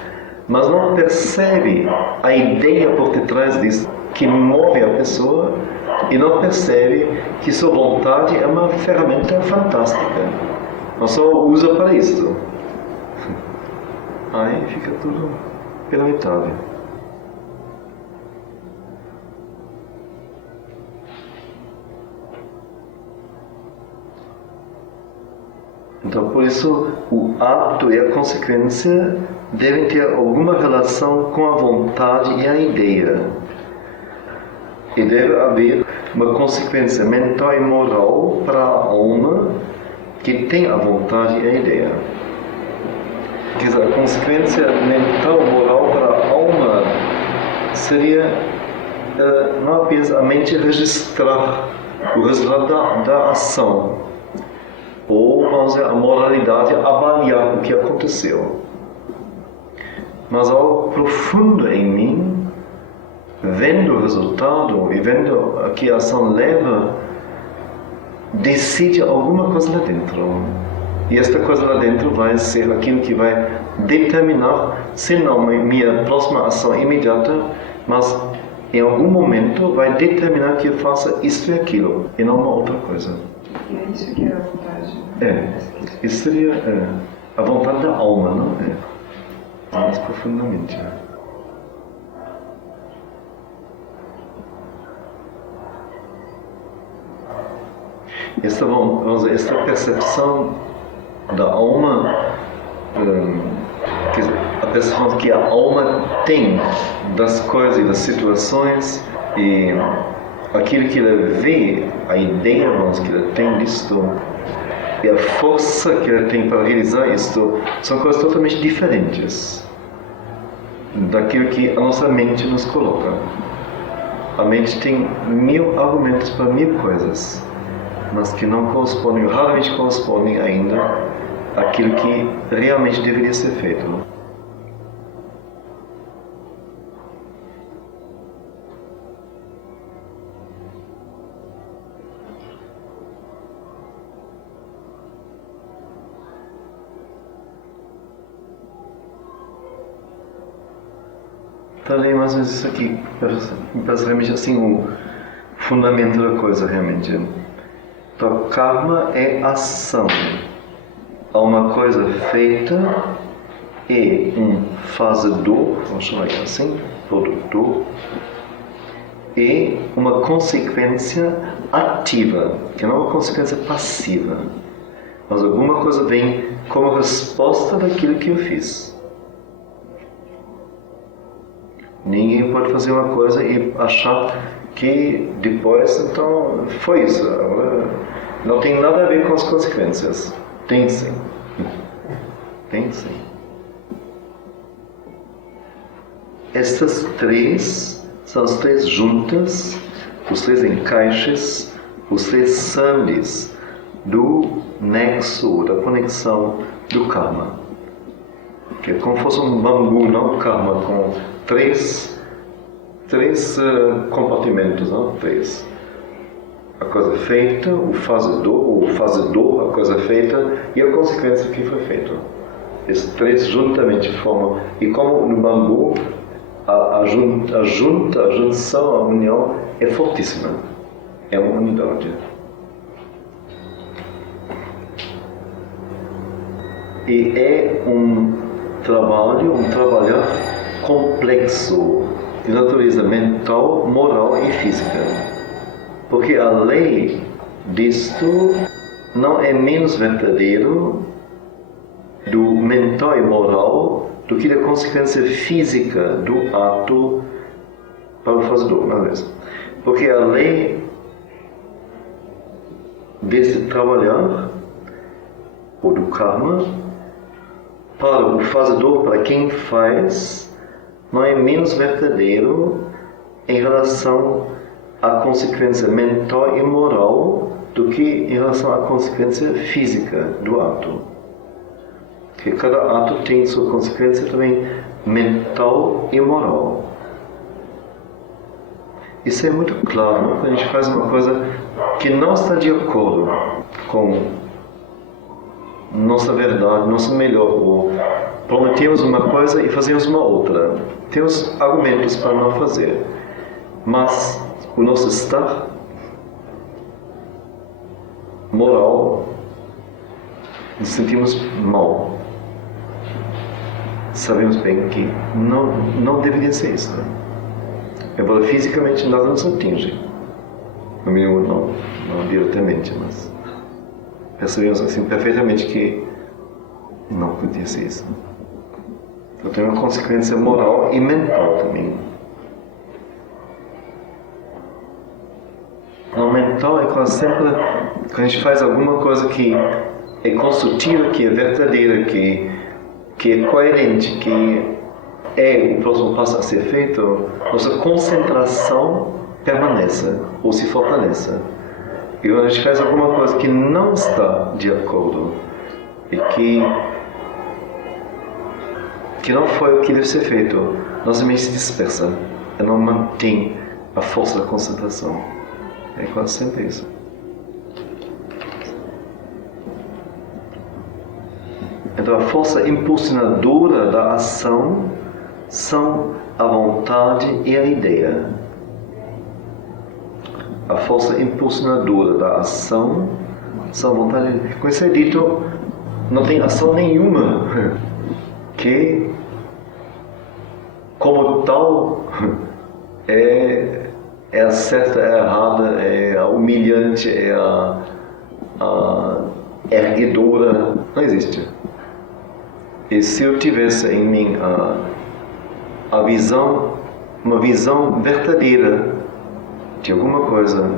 mas não percebe a ideia por detrás disso, que move a pessoa, e não percebe que sua vontade é uma ferramenta fantástica. Não só usa para isso. Aí fica tudo pela metade. Então, por isso, o ato e a consequência devem ter alguma relação com a vontade e a ideia. E deve haver uma consequência mental e moral para a alma que tem a vontade e a ideia. Quer dizer, a consequência mental e moral para a alma seria não apenas a mente registrar o resultado da ação, ou, vamos dizer, a moralidade avaliar o que aconteceu. Mas algo profundo em mim, vendo o resultado e vendo a que a ação leva, decide alguma coisa lá dentro. E esta coisa lá dentro vai ser aquilo que vai determinar, se não minha próxima ação imediata, mas em algum momento vai determinar que eu faça isto e aquilo, e não uma outra coisa. E é isso que é a vontade. Isso seria a vontade da alma, não é? Mais profundamente. Esta percepção da alma, quer dizer, a percepção que a alma tem das coisas e das situações, e aquilo que ela vê, a ideia que ela tem disto, e a força que ela tem para realizar isto, são coisas totalmente diferentes daquilo que a nossa mente nos coloca. A mente tem 1000 argumentos para 1000 coisas, mas que não correspondem, raramente correspondem ainda àquilo que realmente deveria ser feito. Falei mais ou menos isso aqui, me parece realmente assim o fundamento da coisa, realmente. Então, karma é ação. Há uma coisa feita e um fazedor, vamos chamar assim, produtor, e uma consequência ativa, que não é uma consequência passiva, mas alguma coisa vem como resposta daquilo que eu fiz. Ninguém pode fazer uma coisa e achar que depois, então, foi isso. Agora, não tem nada a ver com as consequências. Tem sim. Tem sim. Estas três são as três juntas, os três encaixes, os três sambis do nexo, da conexão do karma. Que é como se fosse um bambu, não? Karma, com três compartimentos, não? Três. A coisa feita, o fazedor, a coisa feita e a consequência que foi feita. Esses três juntamente formam. E como no bambu, a junção, a união é fortíssima. É uma unidade. E é um trabalhar complexo de natureza mental, moral e física. Porque a lei disto não é menos verdadeiro do mental e moral do que da consequência física do ato para o fazedor, não é mesmo? Porque a lei deste trabalhar, ou do karma, para o fazedor, para quem faz, não é menos verdadeiro em relação à consequência mental e moral do que em relação à consequência física do ato. Porque cada ato tem sua consequência também mental e moral. Isso é muito claro quando a gente faz uma coisa que não está de acordo com nossa verdade, nosso melhor. Ou prometemos uma coisa e fazemos uma outra. Temos argumentos para não fazer. Mas o nosso estar moral, nos sentimos mal. Sabemos bem que não deveria ser isso. Embora fisicamente nada nos atinge. No mínimo não diretamente, mas percebemos assim perfeitamente que não podia ser isso. Então tem uma consequência moral e mental também. No mental é quase sempre quando a gente faz alguma coisa que é construtiva, que é verdadeira, que é coerente, que é o próximo passo a ser feito, nossa concentração permanece ou se fortalece. E quando a gente faz alguma coisa que não está de acordo e que não foi o que deve ser feito, nossa mente se dispersa e não mantém a força da concentração. É quase sempre isso. Então a força impulsionadora da ação são a vontade e a ideia. A força impulsionadora da ação são a vontade e a ideia. Com isso é dito, não tem ação nenhuma que, como tal, é a certa, é a errada, é a humilhante, é a erguedora. Não existe. E se eu tivesse em mim a visão, uma visão verdadeira de alguma coisa,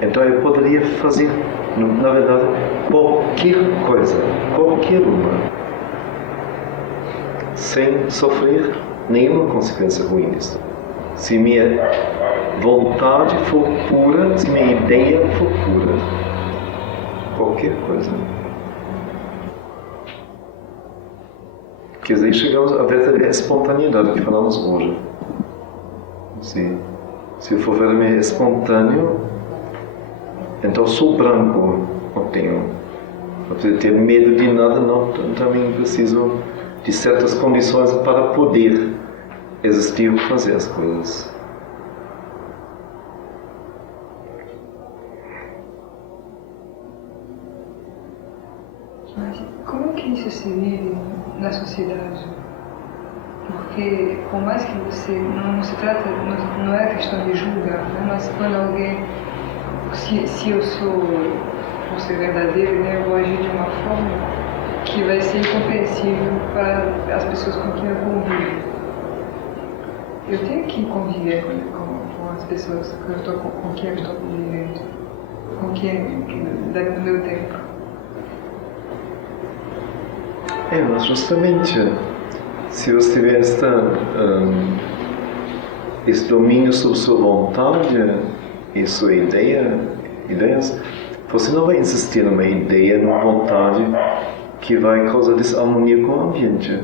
então eu poderia fazer, na verdade, qualquer coisa, qualquer uma, sem sofrer nenhuma consequência ruim disso. Se minha vontade for pura, se minha ideia for pura, qualquer coisa. Quer dizer, chegamos à verdadeira espontaneidade que falamos hoje. Se eu for verdadeiramente espontâneo, então sou branco, não preciso ter medo de nada, não, também preciso de certas condições para poder existir ou fazer as coisas. Mas como que isso se vive na sociedade? Porque, por mais que você não se trata, não é questão de julgar, né? Mas quando alguém, se eu sou, por ser verdadeiro, né, eu vou agir de uma forma que vai ser incompreensível para as pessoas com quem eu convivo. Eu tenho que conviver com as pessoas com quem eu estou convivendo, com quem do meu tempo. Mas justamente, se você tiver esse domínio sobre sua vontade e sua ideias, Você não vai insistir numa ideia, numa vontade que vai causar desarmonia com o ambiente.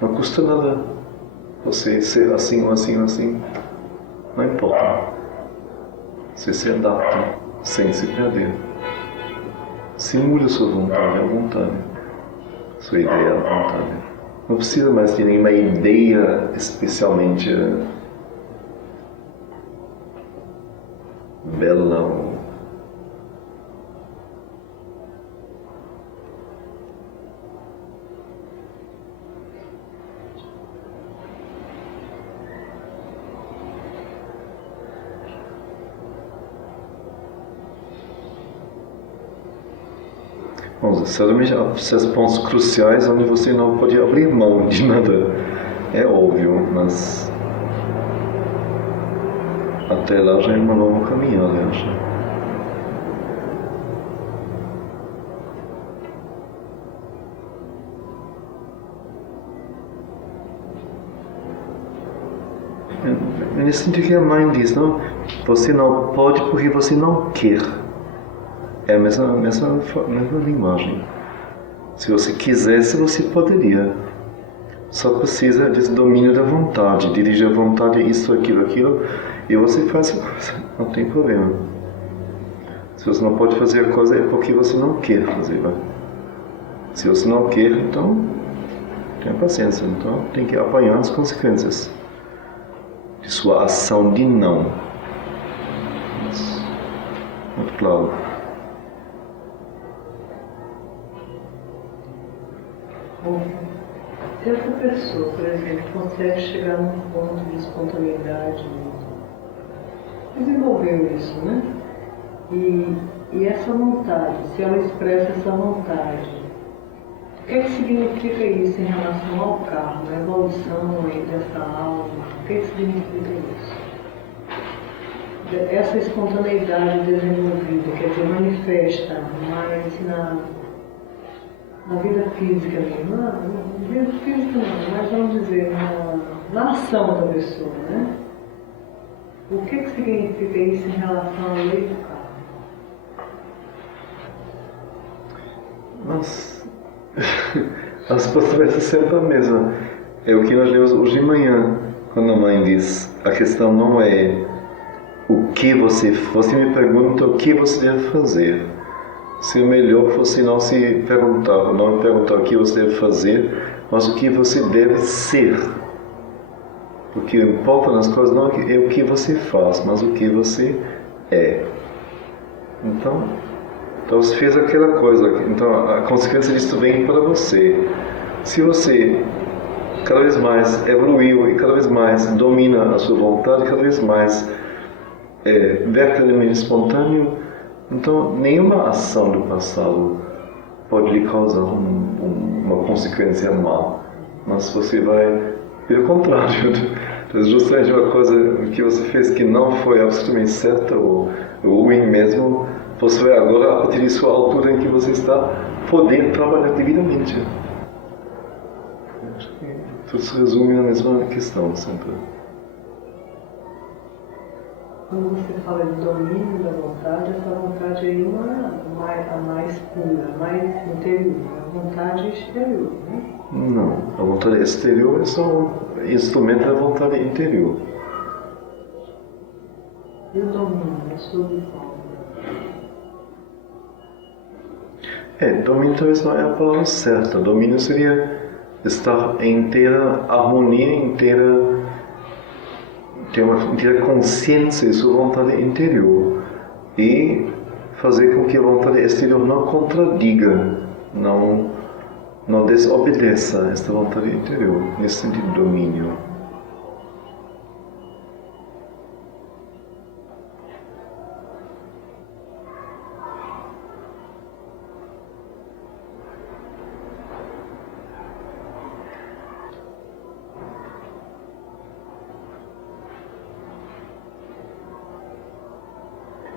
Não custa nada você ser assim ou assim ou assim. Não importa. Você se adapta sem se perder. Simule sua vontade à vontade. Sua ideia à vontade. Não precisa mais ter nenhuma ideia especialmente bela ou bom, certamente há certos pontos cruciais onde você não pode abrir mão de nada, é óbvio, mas até lá já é uma longa caminhada, eu acho. Nesse sentido que a mãe diz, não? Você não pode porque você não quer. É a mesma linguagem. Se você quisesse, você poderia. Só precisa desse domínio da vontade, dirigir a vontade, isso, aquilo, e você faz a coisa, não tem problema. Se você não pode fazer a coisa, é porque você não quer fazer. Vai? Se você não quer, então, tenha paciência, então tem que apanhar as consequências de sua ação de não. Muito claro. Bom, se essa pessoa, por exemplo, consegue chegar num ponto de espontaneidade, desenvolveu isso, né? E essa vontade, se ela expressa essa vontade, o que significa isso em relação ao karma, a evolução aí dessa alma? O que significa isso? Essa espontaneidade desenvolvida, quer dizer, manifesta mais na vida física mesmo, na vida física não, mas vamos dizer, na ação da pessoa, né? O que significa isso em relação à lei do karma? Mas a resposta vai ser sempre a mesma. É o que nós lemos hoje de manhã, quando a mãe diz, a questão não é o que você me pergunta o que você deve fazer. Se o melhor fosse não me perguntar o que você deve fazer, mas o que você deve ser. O que importa nas coisas não é o que você faz, mas o que você é. Então você fez aquela coisa, então a consequência disso vem para você. Se você cada vez mais evoluiu e cada vez mais domina a sua vontade, cada vez mais verdadeiramente espontâneo, então nenhuma ação do passado pode lhe causar uma consequência má, mas você vai, pelo contrário, justamente uma coisa que você fez que não foi absolutamente certa ou ruim mesmo, você vai agora, a partir de sua altura em que você está, poder trabalhar devidamente. Acho que tudo se resume na mesma questão sempre. Quando você fala de domínio da vontade, essa vontade aí não é a mais pura, a mais interior, é a vontade exterior, né? Não, a vontade exterior é só um instrumento da vontade interior. E o domínio é sobre qual? Domínio talvez não é a palavra certa. Domínio seria estar em inteira harmonia, ter uma inteira consciência de sua vontade interior e fazer com que a vontade exterior não contradiga, não desobedeça esta vontade interior, nesse sentido de domínio.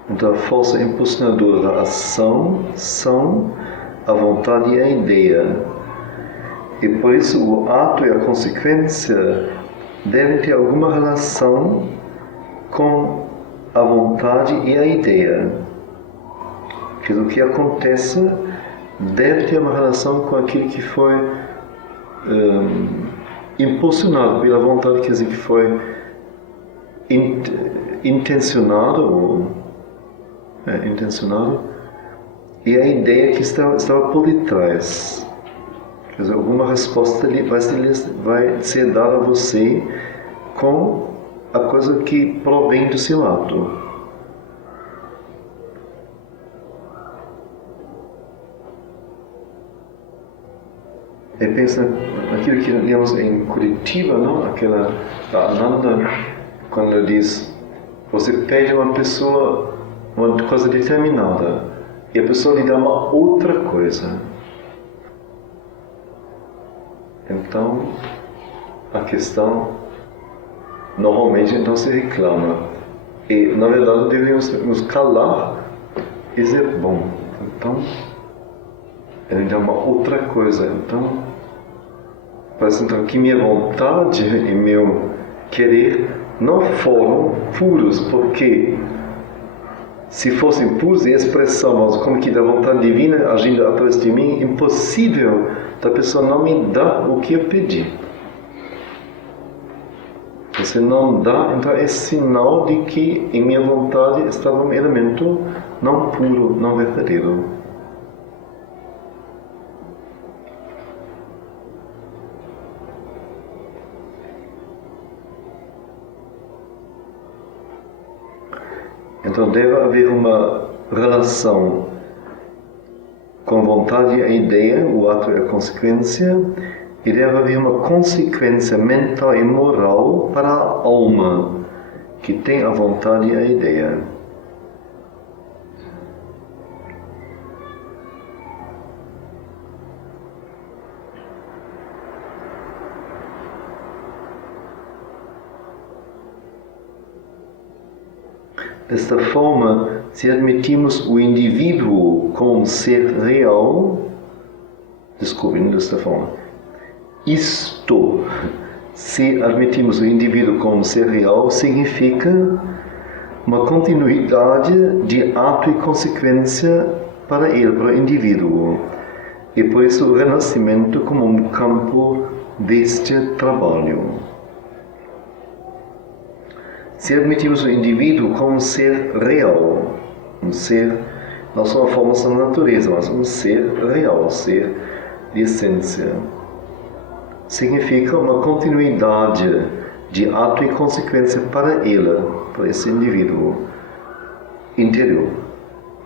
Então, a força impulsionadora da ação são a vontade e a ideia. E por isso o ato e a consequência devem ter alguma relação com a vontade vontade e a ideia. Que o que acontece deve ter uma relação com aquilo que foi impulsionado pela vontade, quer dizer, que foi intencionado, e a ideia que estava por detrás. Quer dizer, alguma resposta vai ser dada a você com a coisa que provém do seu ato. E pensa naquilo que lemos em Curitiba, não? Aquela da Ananda, quando ele diz: você pede a uma pessoa uma coisa determinada e a pessoa lhe dá uma outra coisa. Então, a questão normalmente então se reclama. E na verdade deveríamos nos calar e dizer: bom, então ele dá uma outra coisa. Então, parece então que minha vontade e meu querer não foram puros, porque se fossem puros em expressão, mas como que da vontade divina agindo através de mim, impossível da pessoa não me dar o que eu pedi. Você não dá, então é sinal de que em minha vontade estava um elemento não puro, não verdadeiro. Então deve haver uma relação com vontade e a ideia, o ato e a consequência, e deve haver uma consequência mental e moral para a alma, que tem a vontade e a ideia. Desta forma, se admitimos o indivíduo como um ser real, descobrindo desta forma, se admitimos o indivíduo como um ser real, significa uma continuidade de ato e consequência para ele, para o indivíduo. E por isso o renascimento como um campo deste trabalho. Se admitimos o indivíduo como um ser real, um ser, não só uma formação da natureza, mas um ser real, um ser de essência, significa uma continuidade de ato e consequência para ele, para esse indivíduo interior.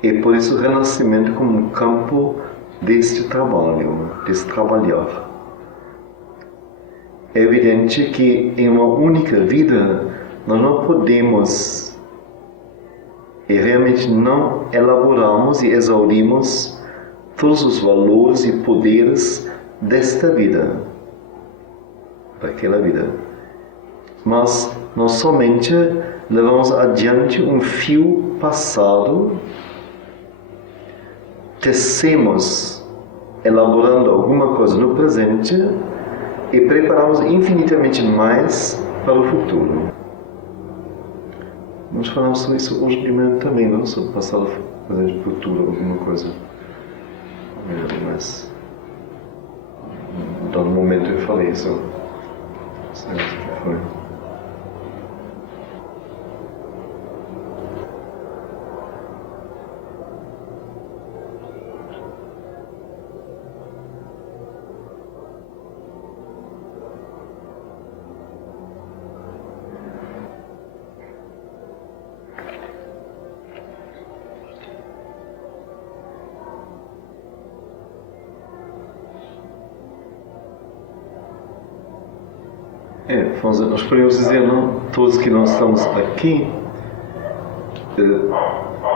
E por isso o renascimento como um campo deste trabalho, deste trabalhar. É evidente que em uma única vida nós não podemos e realmente não elaboramos e exaurimos todos os valores e poderes desta vida, daquela vida. Mas nós somente levamos adiante um fio passado, tecemos elaborando alguma coisa no presente e preparamos infinitamente mais para o futuro. Nós falamos sobre isso hoje de manhã também, não? Sobre passado, presente, futuro, alguma coisa. Mas, no momento eu falei isso. Certo que foi. Nós podemos dizer, não, todos que nós estamos aqui,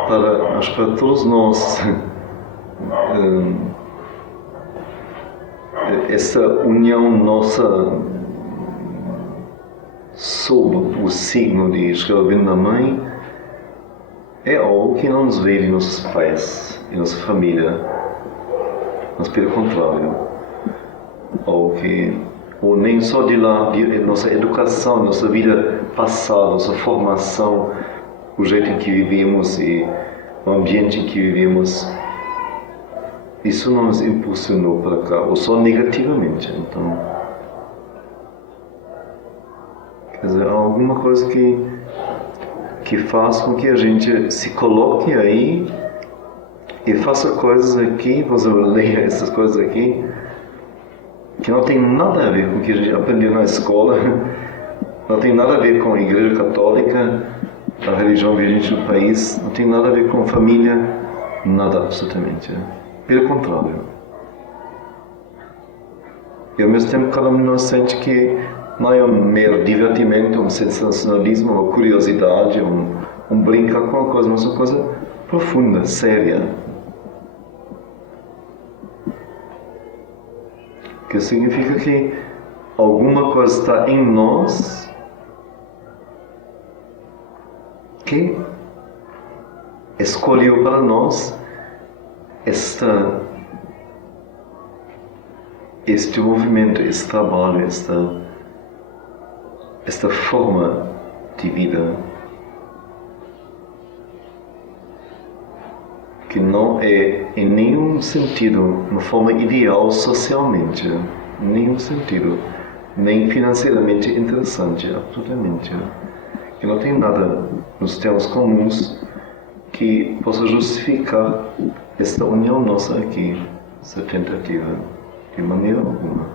para todos nós, essa união nossa sob o signo de Escrever na Mãe é algo que não nos veio de nossos pais e nossa família, mas pelo contrário, algo que ou nem só de lá, de nossa educação, nossa vida passada, nossa formação, o jeito em que vivemos e o ambiente em que vivemos, isso não nos impulsionou para cá, ou só negativamente. Então, quer dizer, há alguma coisa que faz com que a gente se coloque aí e faça coisas aqui, você leia essas coisas aqui, que não tem nada a ver com o que a gente aprendeu na escola, não tem nada a ver com a Igreja Católica, a religião vigente no país, não tem nada a ver com família, nada absolutamente. Pelo contrário. E ao mesmo tempo cada um de nós sente que não é um mero divertimento, um sensacionalismo, uma curiosidade, um brincar com uma coisa, mas uma coisa profunda, séria. Que significa que alguma coisa está em nós que escolheu para nós este movimento, este trabalho, esta forma de vida que não é em nenhum sentido uma forma ideal socialmente, em nenhum sentido, nem financeiramente interessante, absolutamente, que não tem nada nos termos comuns que possa justificar esta união nossa aqui, essa tentativa, de maneira alguma.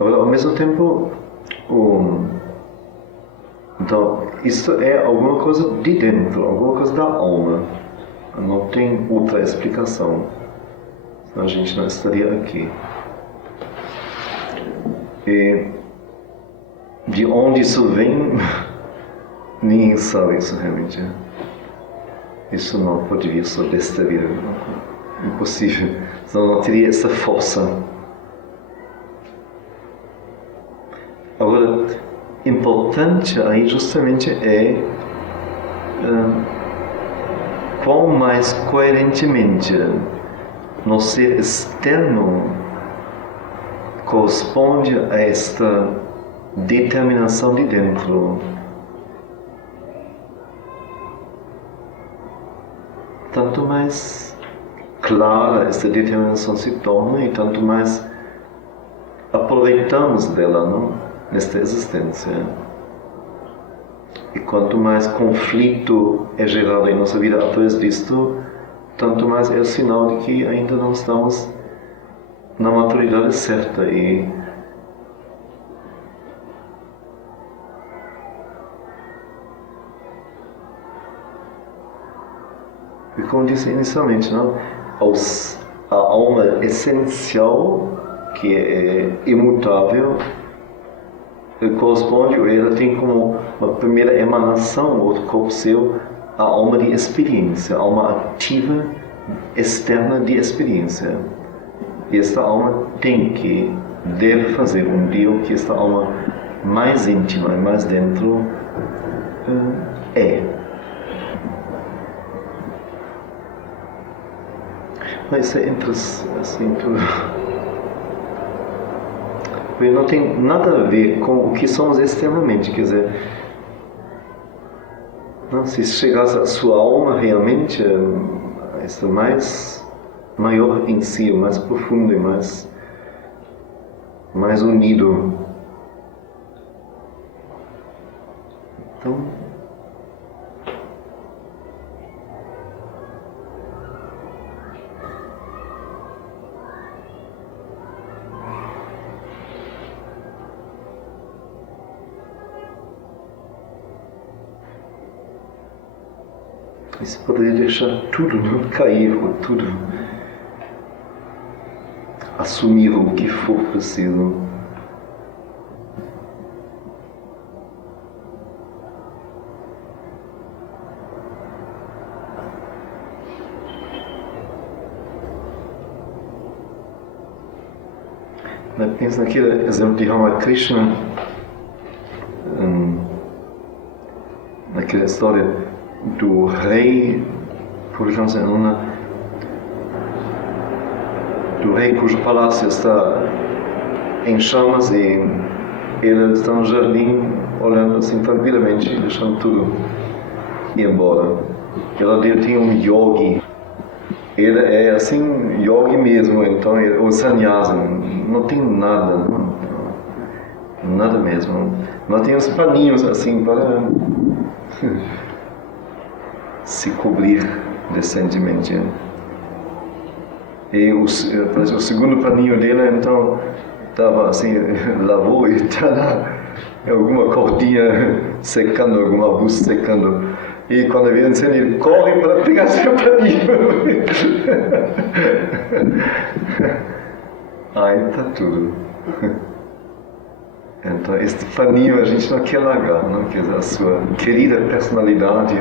Agora, ao mesmo tempo, então, isso é alguma coisa de dentro, alguma coisa da alma. Não tem outra explicação. Senão a gente não estaria aqui. E de onde isso vem, ninguém sabe isso realmente. Isso não pode vir só desta vida. Impossível. Senão não teria essa força. Agora, importante aí justamente é quão mais coerentemente no ser externo corresponde a esta determinação de dentro. Tanto mais clara esta determinação se torna e tanto mais aproveitamos dela, não? Nesta existência. E quanto mais conflito é gerado em nossa vida através disto, tanto mais é o sinal de que ainda não estamos na maturidade certa. E como disse inicialmente, não? A alma essencial, que é imutável, corresponde, ela tem como uma primeira emanação, outro corpo seu, a alma de experiência, a alma ativa externa de experiência. E esta alma deve fazer um dia o que esta alma mais íntima e mais dentro é. Mas isso é interessante, assim, tudo. Não tem nada a ver com o que somos externamente, quer dizer, não, se chegasse a sua alma realmente, essa mais maior em si, mais profundo e mais unido. Então, isso poderia deixar tudo cair, tudo assumir o que for preciso. Pensa naquele exemplo de Ramakrishna, naquela história do rei, do rei cujo palácio está em chamas e ele está no jardim assim tranquilamente, deixando tudo ir embora. Ela tinha um yogi. Ele é assim, yogi mesmo, então, o sannyasa, não tem nada, nada mesmo. Não tem uns paninhos assim para se cobrir decentemente. E o segundo paninho dele, então, estava assim, lavou e está lá, alguma cordinha secando, alguma luz secando. E quando vem ele corre para pegar seu paninho. Aí está tudo. Então, este paninho a gente não quer largar, não? Quer dizer, a sua querida personalidade.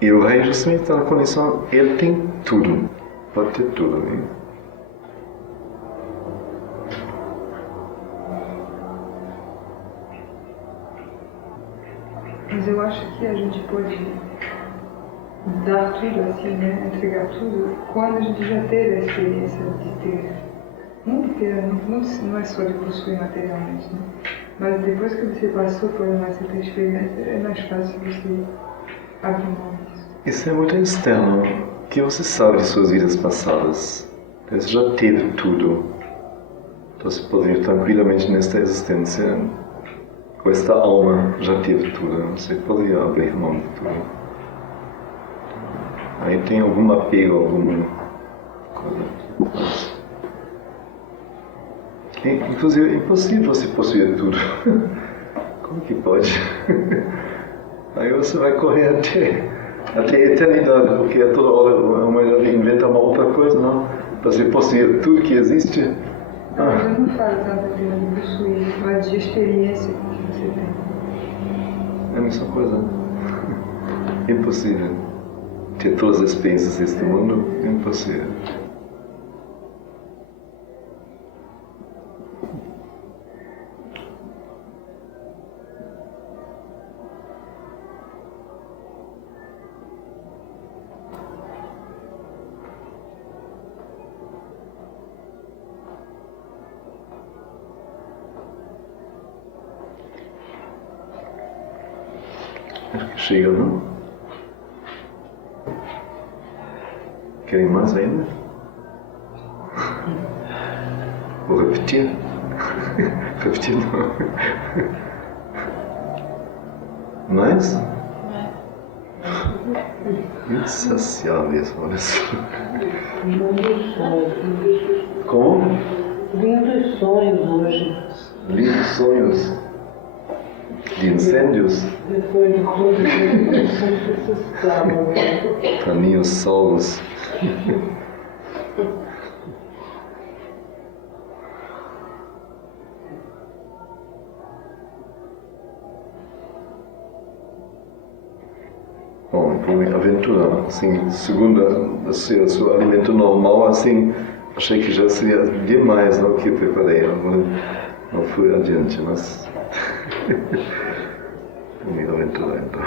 E o rei justamente está na condição, ele tem tudo, pode ter tudo. Hein? Mas eu acho que a gente pode dar tudo assim, né? Entregar tudo, quando a gente já teve a experiência de ter. Não é só de possuir materialmente, né? Mas depois que você passou por uma certa experiência, é mais fácil você abrir mão disso. Isso é muito externo. O que você sabe de suas vidas passadas? Você já teve tudo. Então você pode ir tranquilamente nesta existência. Com esta alma já teve tudo. Você pode abrir mão de tudo. Aí tem algum apego, alguma coisa. Inclusive, é impossível você possuir tudo. Como que pode? Aí você vai correr até a eternidade, porque a toda hora a humanidade inventa uma outra coisa, não? Para você possuir tudo que existe. Não, eu não falo tanto de possuir, mas de experiência que você tem. É a mesma coisa. Impossível. Ter todas as experiências deste mundo, é impossível. Chega, não? Querem mais ainda? Vou repetir? Repetir não. Mais? Insaciáveis, olha só. Como? Lindos sonhos hoje. Lindos sonhos. De incêndios? Depois de tudo que necessitava. Caminhos solos. Bom, fui aventura, assim, segundo o seu alimento normal, assim, achei que já seria demais o que eu preparei, não fui adiante, mas me aventurar então.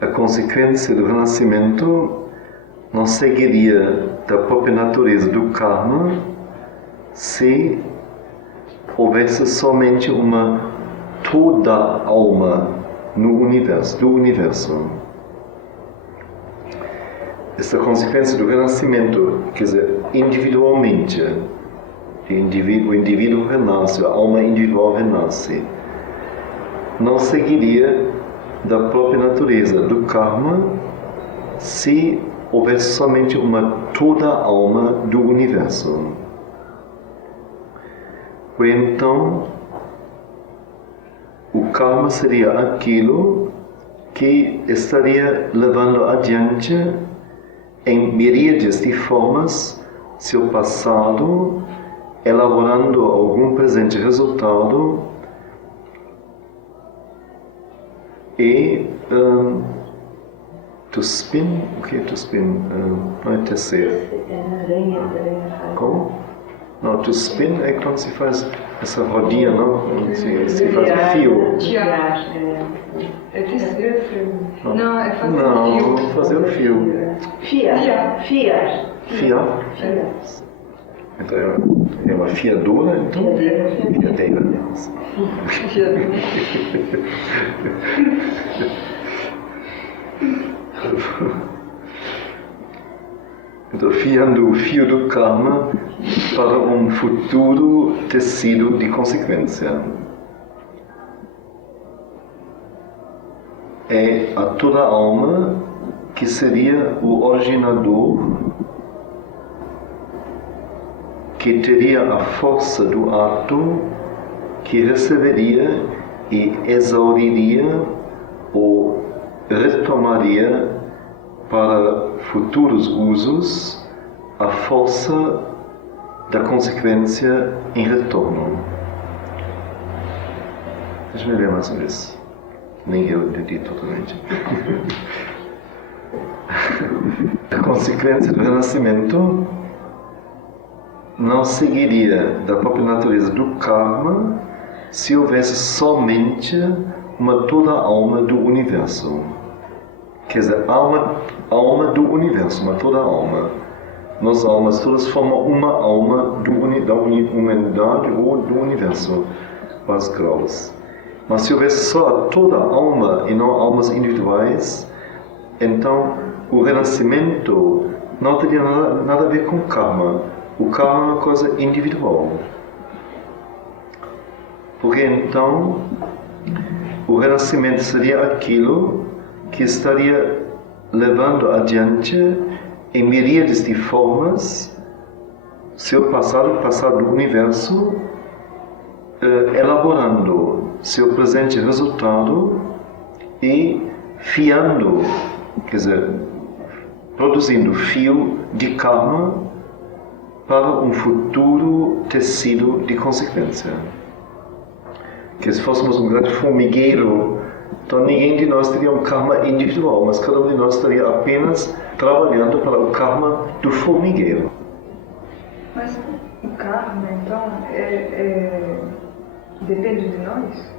A consequência do renascimento não seguiria da própria natureza do karma se houvesse somente uma toda alma no universo, do universo. Esta consequência do renascimento, quer dizer, individualmente, o indivíduo renasce, a alma individual renasce, não seguiria da própria natureza do karma se houvesse somente uma toda alma do universo. Ou então, o karma seria aquilo que estaria levando adiante em miríades de formas seu passado, elaborando algum presente resultado e to spin, o que é to spin? Não é tecer. Aranha. Como? Não, to spin é quando se faz essa rodinha, não? Se faz o fio. É tecer. Não, é fazer Não, fio. fazer o fio. Fiar. Fiar? Então é uma fiadora, então? Fiadeira. Então, fiando o fio do karma para um futuro tecido de consequência. É a toda alma que seria o originador, que teria a força do ato, que receberia e exauriria ou retomaria para futuros usos a força da consequência em retorno. Deixa-me ver mais uma vez. Nem eu entendi totalmente. A consequência do renascimento não seguiria da própria natureza do karma se houvesse somente uma toda alma do universo. Quer dizer, alma do universo, uma toda alma. Nós almas todas formam uma alma da humanidade ou do universo, os graus. Mas se houvesse só toda alma e não almas individuais, então o renascimento não teria nada a ver com karma. O karma é uma coisa individual. Porque então o renascimento seria aquilo que estaria levando adiante em miríades de formas seu passado do universo, elaborando seu presente resultado e fiando, quer dizer, produzindo fio de karma para um futuro tecido de consequência. Que se fôssemos um grande formigueiro, então ninguém de nós teria um karma individual, mas cada um de nós estaria apenas trabalhando para o karma do formigueiro. Mas o karma, então, depende de nós?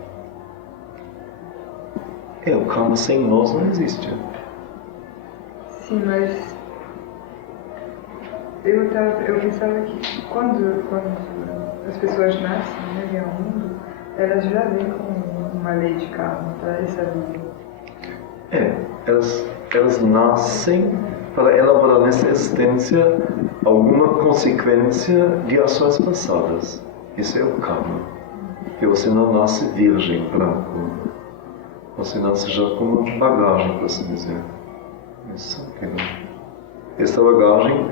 O karma sem nós não existe. Sim, mas eu pensava que quando as pessoas nascem, né, vêm ao mundo, elas já vêm com uma lei de karma para essa vida. Elas nascem para elaborar nessa existência alguma consequência de ações passadas. Isso é o karma. E você não nasce virgem, branco. Você nasce já com uma bagagem, por assim dizer. Esta bagagem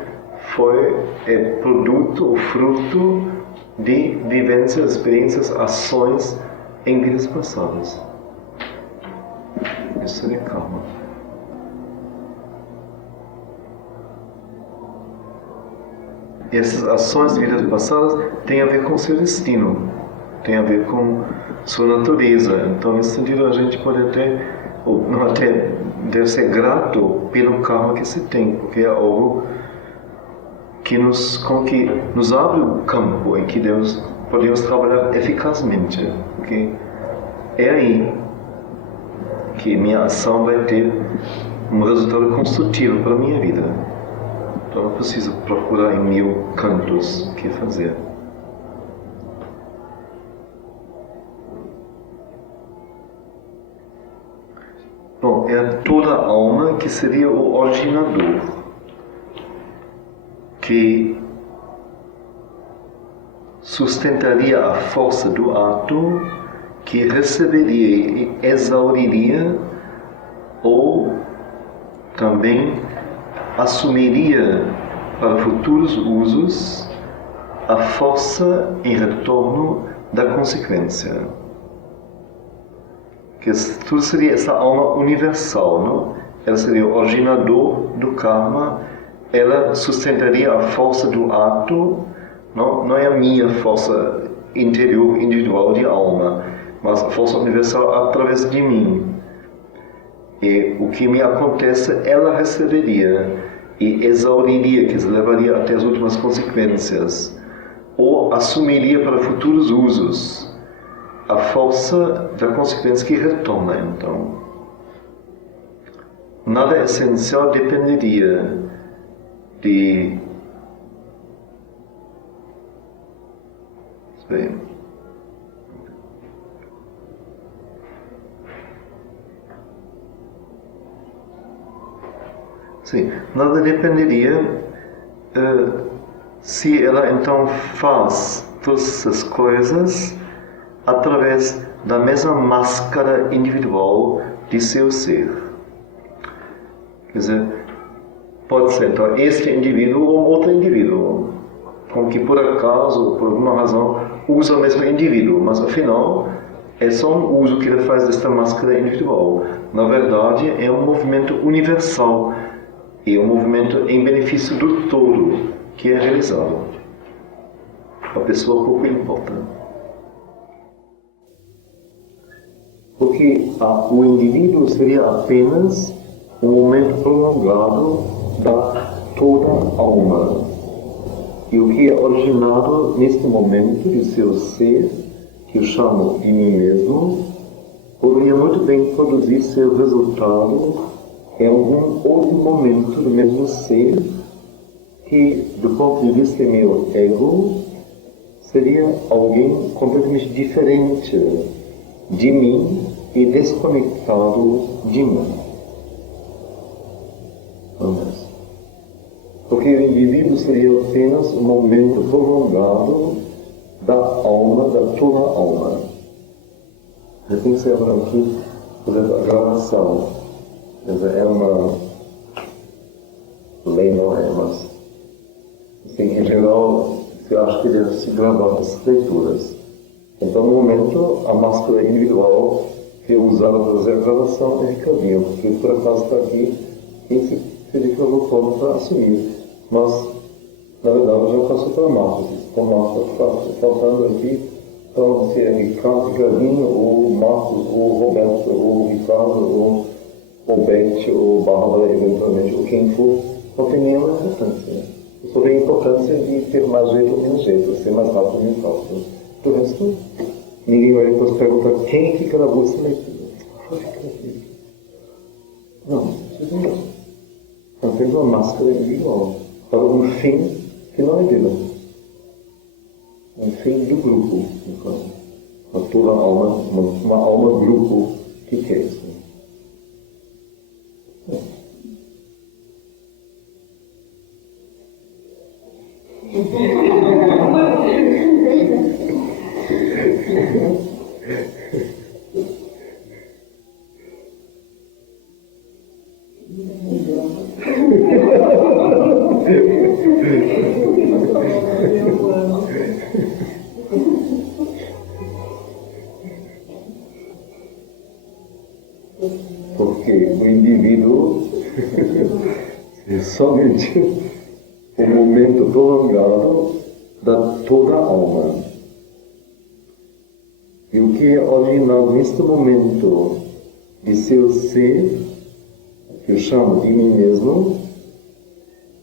é produto ou fruto de vivências, experiências, ações em vidas passadas. Isso seria karma. E essas ações de vidas passadas têm a ver com seu destino, têm a ver com sua natureza. Então, nesse sentido, a gente pode deve ser grato pelo karma que se tem, porque é algo que nos abre o campo em que podemos trabalhar eficazmente. Okay? É aí que minha ação vai ter um resultado construtivo para a minha vida. Então não preciso procurar em 1000 cantos o que fazer. Bom, é toda alma que seria o originador, que sustentaria a força do ato, que receberia e exauriria, ou também assumiria para futuros usos a força em retorno da consequência. Que tudo seria essa alma universal, não? Ela seria o originador do karma, ela sustentaria a força do ato, não é a minha força interior, individual de alma, mas a força universal através de mim. E o que me acontece, ela receberia e exauriria, que levaria até as últimas consequências, ou assumiria para futuros usos a força da consequência que retorna, então. Nada essencial dependeria de... Sim, nada dependeria se ela então faz todas essas coisas através da mesma máscara individual de seu ser. Quer dizer, pode ser então este indivíduo ou outro indivíduo, com que por acaso, por alguma razão, usa o mesmo indivíduo, mas afinal é só um uso que ele faz desta máscara individual. Na verdade, é um movimento universal e um movimento em benefício do todo que é realizado. A pessoa pouco importa. Porque o indivíduo seria apenas um momento prolongado da toda alma. E o que é originado neste momento de seu ser, que eu chamo de mim mesmo, poderia muito bem produzir seu resultado em algum outro momento do mesmo ser, que, do ponto de vista meu ego, seria alguém completamente diferente de mim e desconectado de mim. Porque o indivíduo seria apenas um momento prolongado da alma, da toda alma. Eu tenho que ser agora aqui, por exemplo, a gravação. Quer dizer, é uma lei, não é? Mas, assim, em geral, eu acho que deve se gravar as leituras. Então, no momento, a máscara individual que eu usava para fazer a gravação é recadinha, porque por acaso está aqui e se declarou pronto para assumir. Mas, na verdade, já passou para Marcos. Então, Marcos está faltando aqui para se é Ricardinho, ou Marcos, ou Roberto, ou Ricardo, ou Beth, ou Bárbara, eventualmente, ou quem for, não tem nenhuma importância. Eu só vejo a importância de ter mais jeito ou menos jeito, ser mais rápido ou menos rápido. Do resto, ninguém vai depois perguntar quem que gravou esse leitura. Não, isso não é. Nós temos uma máscara individual para um fim que não é dele. Um fim do grupo, então. Para toda alma, uma alma grupo que quer isso. Porque o indivíduo é somente um momento prolongado da toda a alma. E o que é original neste momento de seu ser, que eu chamo de mim mesmo,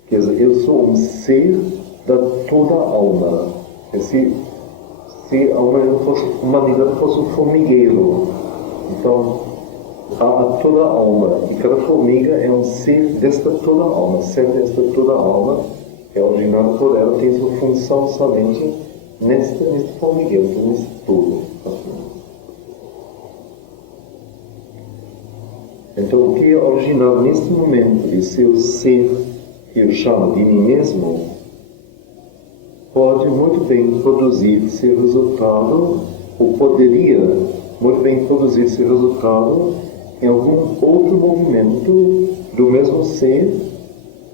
quer dizer, eu sou um ser da toda a alma. Se a humanidade fosse um formigueiro, então há toda a alma, e cada formiga é um ser desta toda a alma, sendo esta toda a alma, é originada por ela, tem sua função somente neste formigueiro, neste todo. Então, o que é original neste momento de seu ser, que eu chamo de mim mesmo, pode muito bem produzir seu resultado, ou poderia muito bem produzir seu resultado em algum outro movimento do mesmo ser,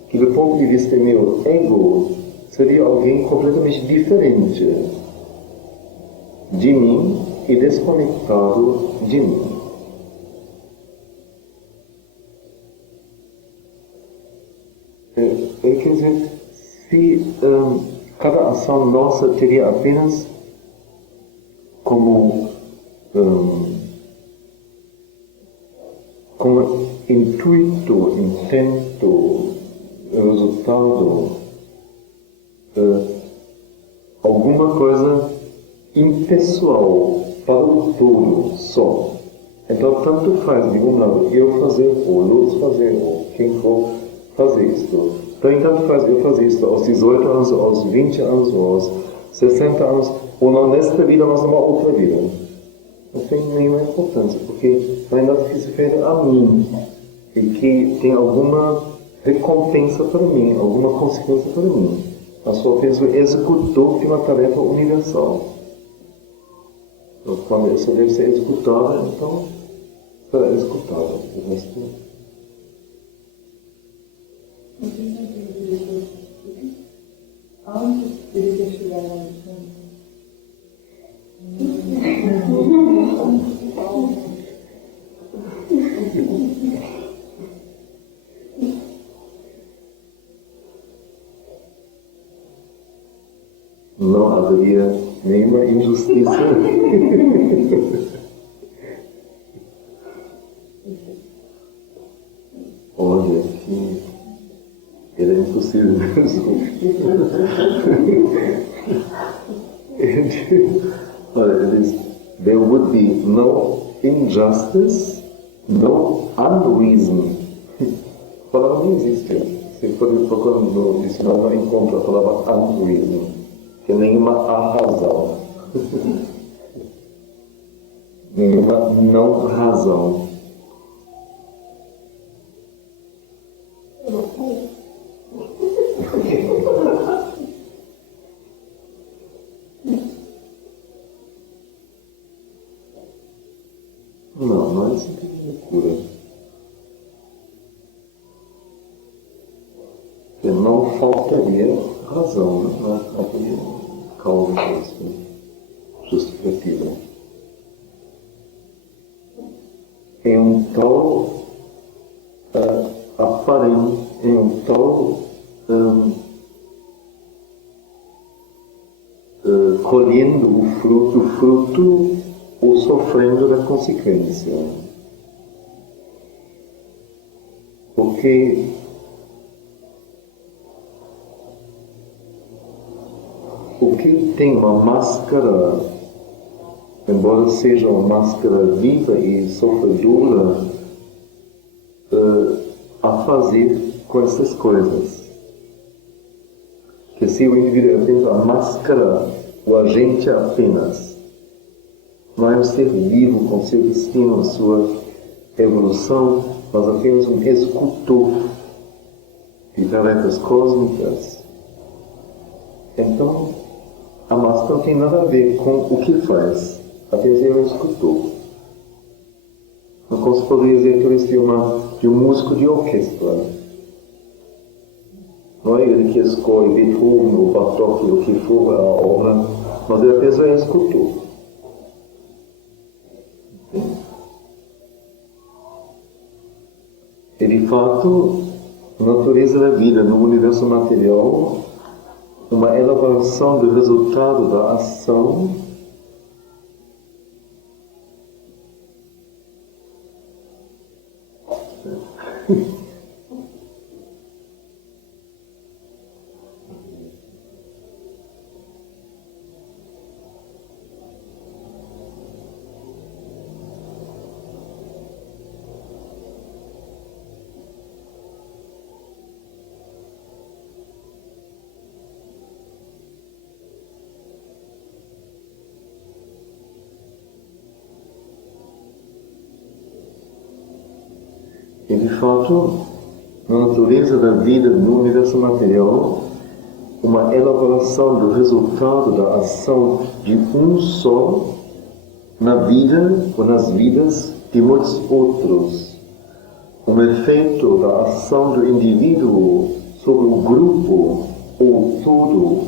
que do ponto de vista meu ego, seria alguém completamente diferente de mim e desconectado de mim. Quer dizer, se cada ação nossa teria apenas como intuito, intento, resultado, alguma coisa impessoal para o todo só. Então, tanto faz, de um lado, eu fazer, ou Luz fazer, ou quem for fazer isto. Então, tanto faz eu fazer isto aos 18 anos, aos 20 anos, ou aos 60 anos, ou não nesta vida, mas numa outra vida. Não tem nenhuma importância, porque não é nada que se fez a mim, e que tem alguma recompensa para mim, alguma consequência para mim. A sua pessoa executou uma tarefa universal. Então, quando essa deve ser executada, então será executada. O resto... Aonde deveria chegar lá? Não haveria nenhuma injustiça. Olha, que era impossível mesmo. Olha, ele diz, there would be no injustice, no unreason. A palavra não existe. Se for procurar no dicionário, não encontra a palavra unreason, que é nenhuma razão. Nenhuma não razão. Não, isso é loucura. Porque não faltaria razão, não faltaria causa para isso, justificativa. Em um tal aparente, em um tal colhendo o fruto ou sofrendo da consequência. Porque o que tem uma máscara, embora seja uma máscara viva e sofredora, a fazer com essas coisas. Que se o indivíduo é apenas a máscara, o agente apenas, não é um ser vivo com seu destino, a sua evolução, mas apenas um executor de tarefas cósmicas. Então, a máscara não tem nada a ver com o que faz, apenas é um executor. Não como se poderia dizer que ele de um músico de orquestra. Não é ele que escolhe Beethoven ou Bartók, o que for a obra, mas ele apenas é um executor. E de fato, a natureza da vida no universo material, uma elaboração do resultado da ação e de fato, na natureza da vida no universo material, uma elaboração do resultado da ação de um só na vida ou nas vidas de muitos outros. Um efeito da ação do indivíduo sobre o grupo ou todo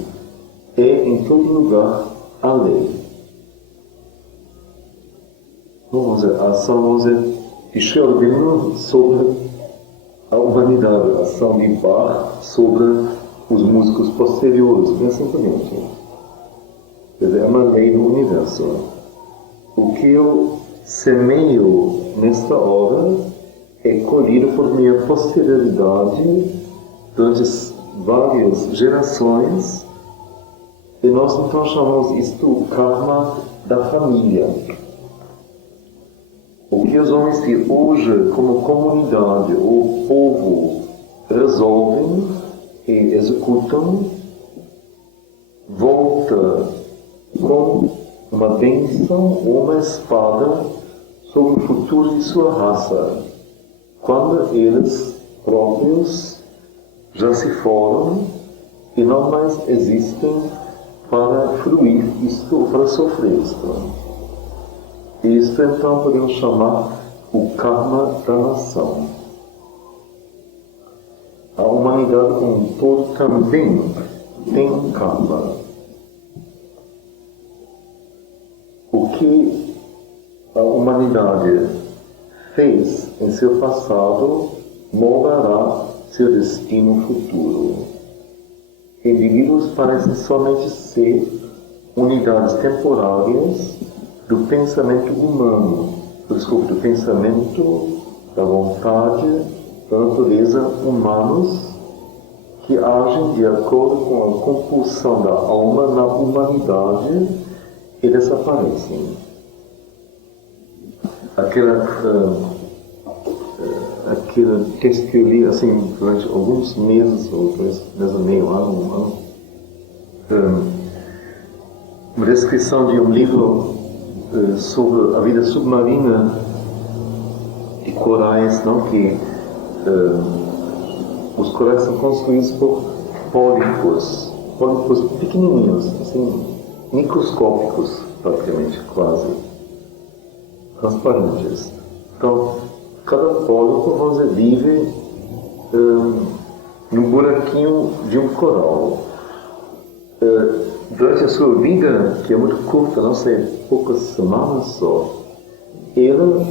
é, em todo lugar, a lei. Vamos dizer, a ação, vamos dizer, de Schöpfer sobre a humanidade, a ação de Bach sobre os músicos posteriores, bem simplesmente. Quer dizer, é uma lei do universo. O que eu semeio nesta obra é colhido por minha posterioridade durante várias gerações E nós então chamamos isto o karma da família. O que os homens de hoje, como comunidade ou povo, resolvem e executam, volta com uma bênção ou uma espada sobre o futuro de sua raça, quando eles próprios já se foram e não mais existem para fruir isto ou para sofrer isto. E isto então podemos chamar o karma da nação. A humanidade como um todo também tem um karma. O que a humanidade fez em seu passado moldará seu destino futuro. Indivíduos parecem somente ser unidades temporárias do pensamento humano, do pensamento, da vontade, da natureza humanos, que agem de acordo com a compulsão da alma na humanidade e desaparecem. Aquele texto que eu li assim, durante alguns meses, ou talvez meio ano, uma descrição de um livro sobre a vida submarina de corais, não? Que os corais são construídos por pólipos pequenininhos, assim, microscópicos, praticamente, quase, transparentes. Então, cada pólipo, vamos dizer, vive num buraquinho de um coral. Durante a sua vida, que é muito curta, não sei, poucas semanas só, ele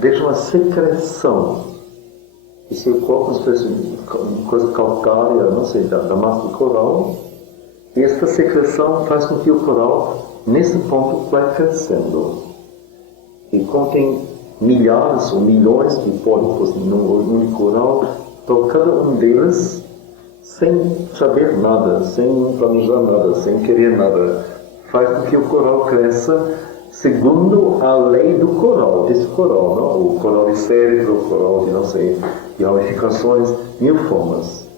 deixa uma secreção do seu corpo, uma espécie de coisa calcária, não sei, da massa do coral, e esta secreção faz com que o coral, nesse ponto, vai crescendo. E contém milhares ou milhões de pólipos num único coral, então cada um deles, sem saber nada, sem planejar nada, sem querer nada, faz com que o coral cresça segundo a lei do coral, desse coral, não? O coral de cérebro, o coral de, não sei, de ramificações, mil formas.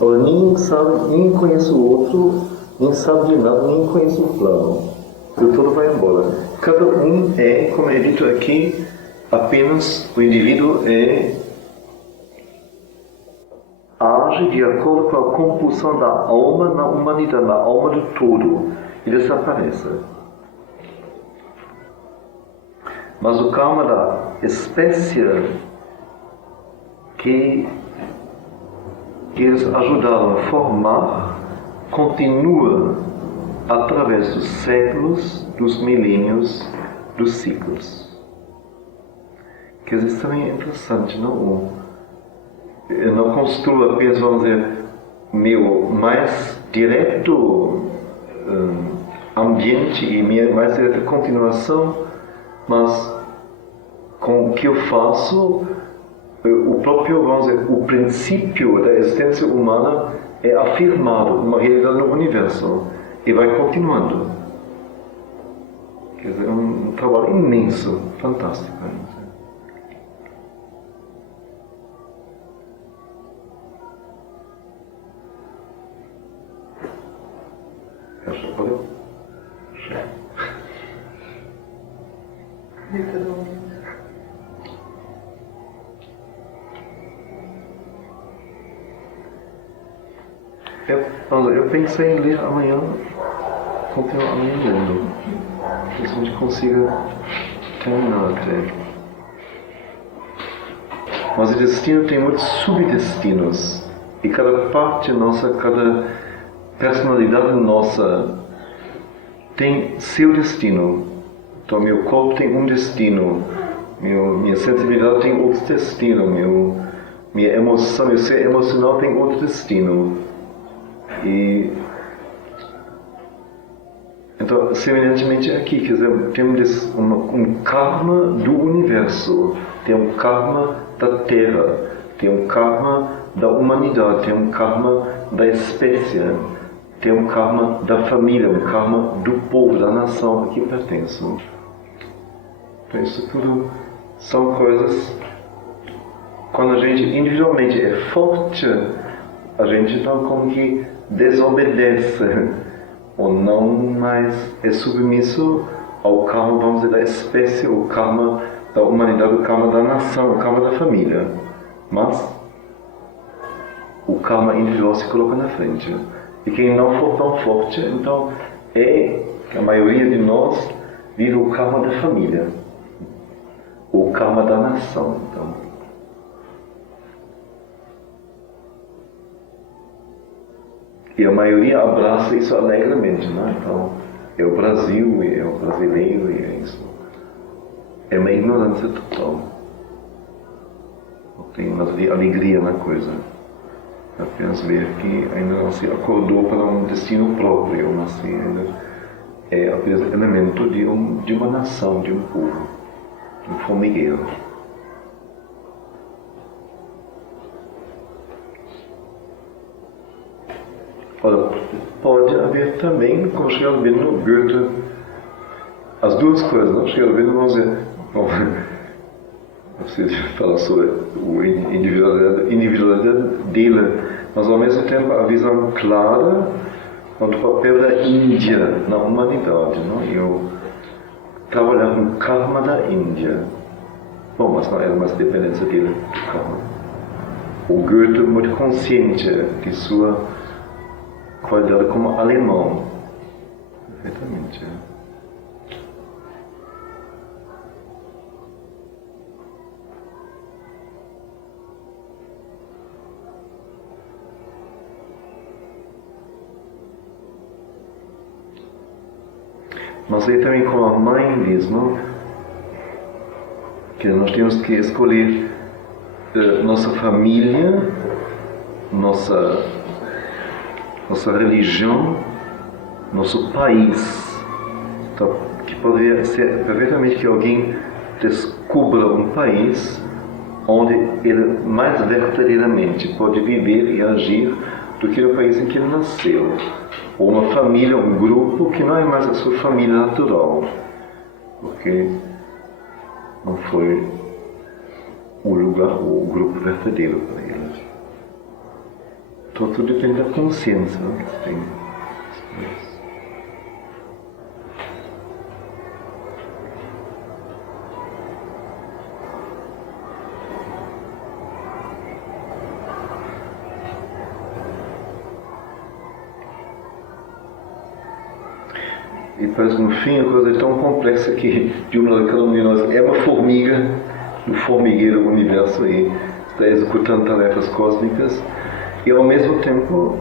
Agora, ninguém sabe, ninguém conhece o outro, ninguém sabe de nada, ninguém conhece o plano. E tudo vai embora. Cada um é, como é dito aqui, apenas o indivíduo age de acordo com a compulsão da alma na humanidade, na alma do todo, e desaparece. Mas o karma da espécie que eles ajudaram a formar continua através dos séculos, dos milênios, dos ciclos. Quer dizer, isso também é interessante, não? Eu não construo apenas, vamos dizer, meu mais direto ambiente e minha mais direta continuação, mas com o que eu faço, o próprio, vamos dizer, o princípio da existência humana é afirmado, uma realidade no universo, e vai continuando. Quer dizer, é um trabalho imenso, fantástico. Valeu? Eu pensei em ler amanhã, continuar amanhã lendo. Que a gente consiga terminar até. Mas o destino tem muitos subdestinos. E cada parte nossa, cada personalidade nossa tem seu destino. Então, meu corpo tem um destino, minha sensibilidade tem outro destino, minha emoção, meu ser emocional tem outro destino. E então, semelhantemente aqui, quer dizer, temos um karma do universo, tem um karma da Terra, tem um karma da humanidade, tem um karma da espécie, tem um karma da família, um karma do povo, da nação a que pertenço. Então isso tudo são coisas, quando a gente individualmente é forte, a gente então como que desobedece, ou não mais é submisso ao karma, vamos dizer, da espécie, o karma da humanidade, o karma da nação, o karma da família. Mas o karma individual se coloca na frente. E quem não for tão forte, então a maioria de nós vive o karma da família, o karma da nação. Então. E a maioria abraça isso alegremente, né? Então, é o Brasil, é o brasileiro, e é isso. É uma ignorância total. Não tem nada de alegria na coisa. Apenas ver que ainda não se acordou para um destino próprio, mas ainda é apenas elemento de uma nação, de um povo, de um formigueiro. Ora, pode haver também, como chegou vendo no Goethe, as duas coisas, não? Chegou vendo, vamos dizer, você fala sobre a individualidade dele, mas ao mesmo tempo a visão clara quanto ao papel da Índia na humanidade, não? Eu trabalhar com o karma da Índia. Bom, mas não era mais dependência dele do karma. O Goethe muito consciente de sua qualidade como alemão. Perfeitamente. Mas aí também, como a mãe diz, não? Que nós temos que escolher nossa família, nossa religião, nosso país. Então, que poderia ser perfeitamente que alguém descubra um país onde ele mais verdadeiramente pode viver e agir do que o país em que ele nasceu. Ou uma família, um grupo que não é mais a sua família natural, porque não foi o lugar, o grupo verdadeiro para ele. Então tudo depende da consciência que você tem. E parece que no fim a coisa é tão complexa que, de um lado, cada um de nós é uma formiga no formigueiro do universo e está executando tarefas cósmicas, e ao mesmo tempo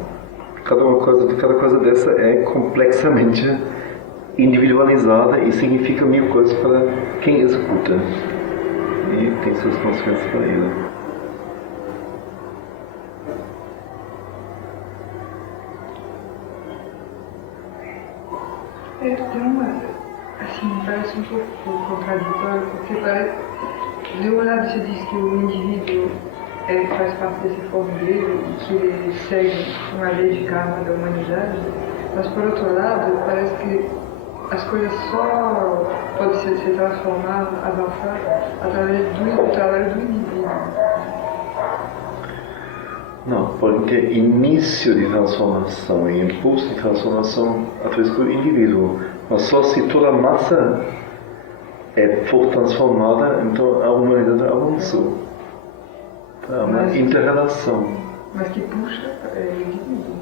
cada coisa dessa é complexamente individualizada e significa mil coisas para quem executa e tem suas consequências para ele. Tem uma, assim, parece um pouco contraditório, porque parece, de um lado você diz que o indivíduo faz parte desse formigueiro e que ele segue uma lei de karma da humanidade, mas por outro lado parece que as coisas só podem se transformar, avançar através do trabalho do indivíduo. Não, podem ter início de transformação e impulso de transformação através do indivíduo, mas só se toda a massa for transformada, então a humanidade avançou. Tá, uma inter-relação. Mas que puxa o indivíduo.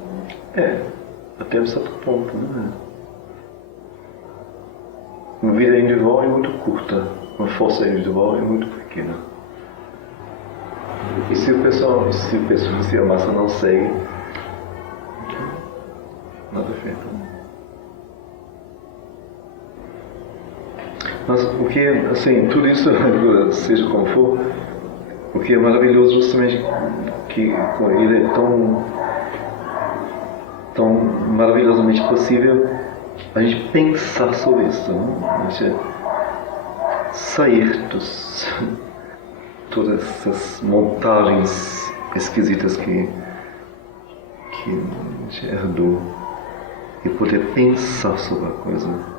Até um certo ponto, né? Uma vida individual é muito curta, uma força individual é muito pequena. E se a massa não segue, nada feito. Mas o que é, assim, tudo isso, seja como for, o que é maravilhoso justamente que ele é tão maravilhosamente possível a gente pensar sobre isso, não? A gente sair todas essas montagens esquisitas que a gente herdou e poder pensar sobre a coisa.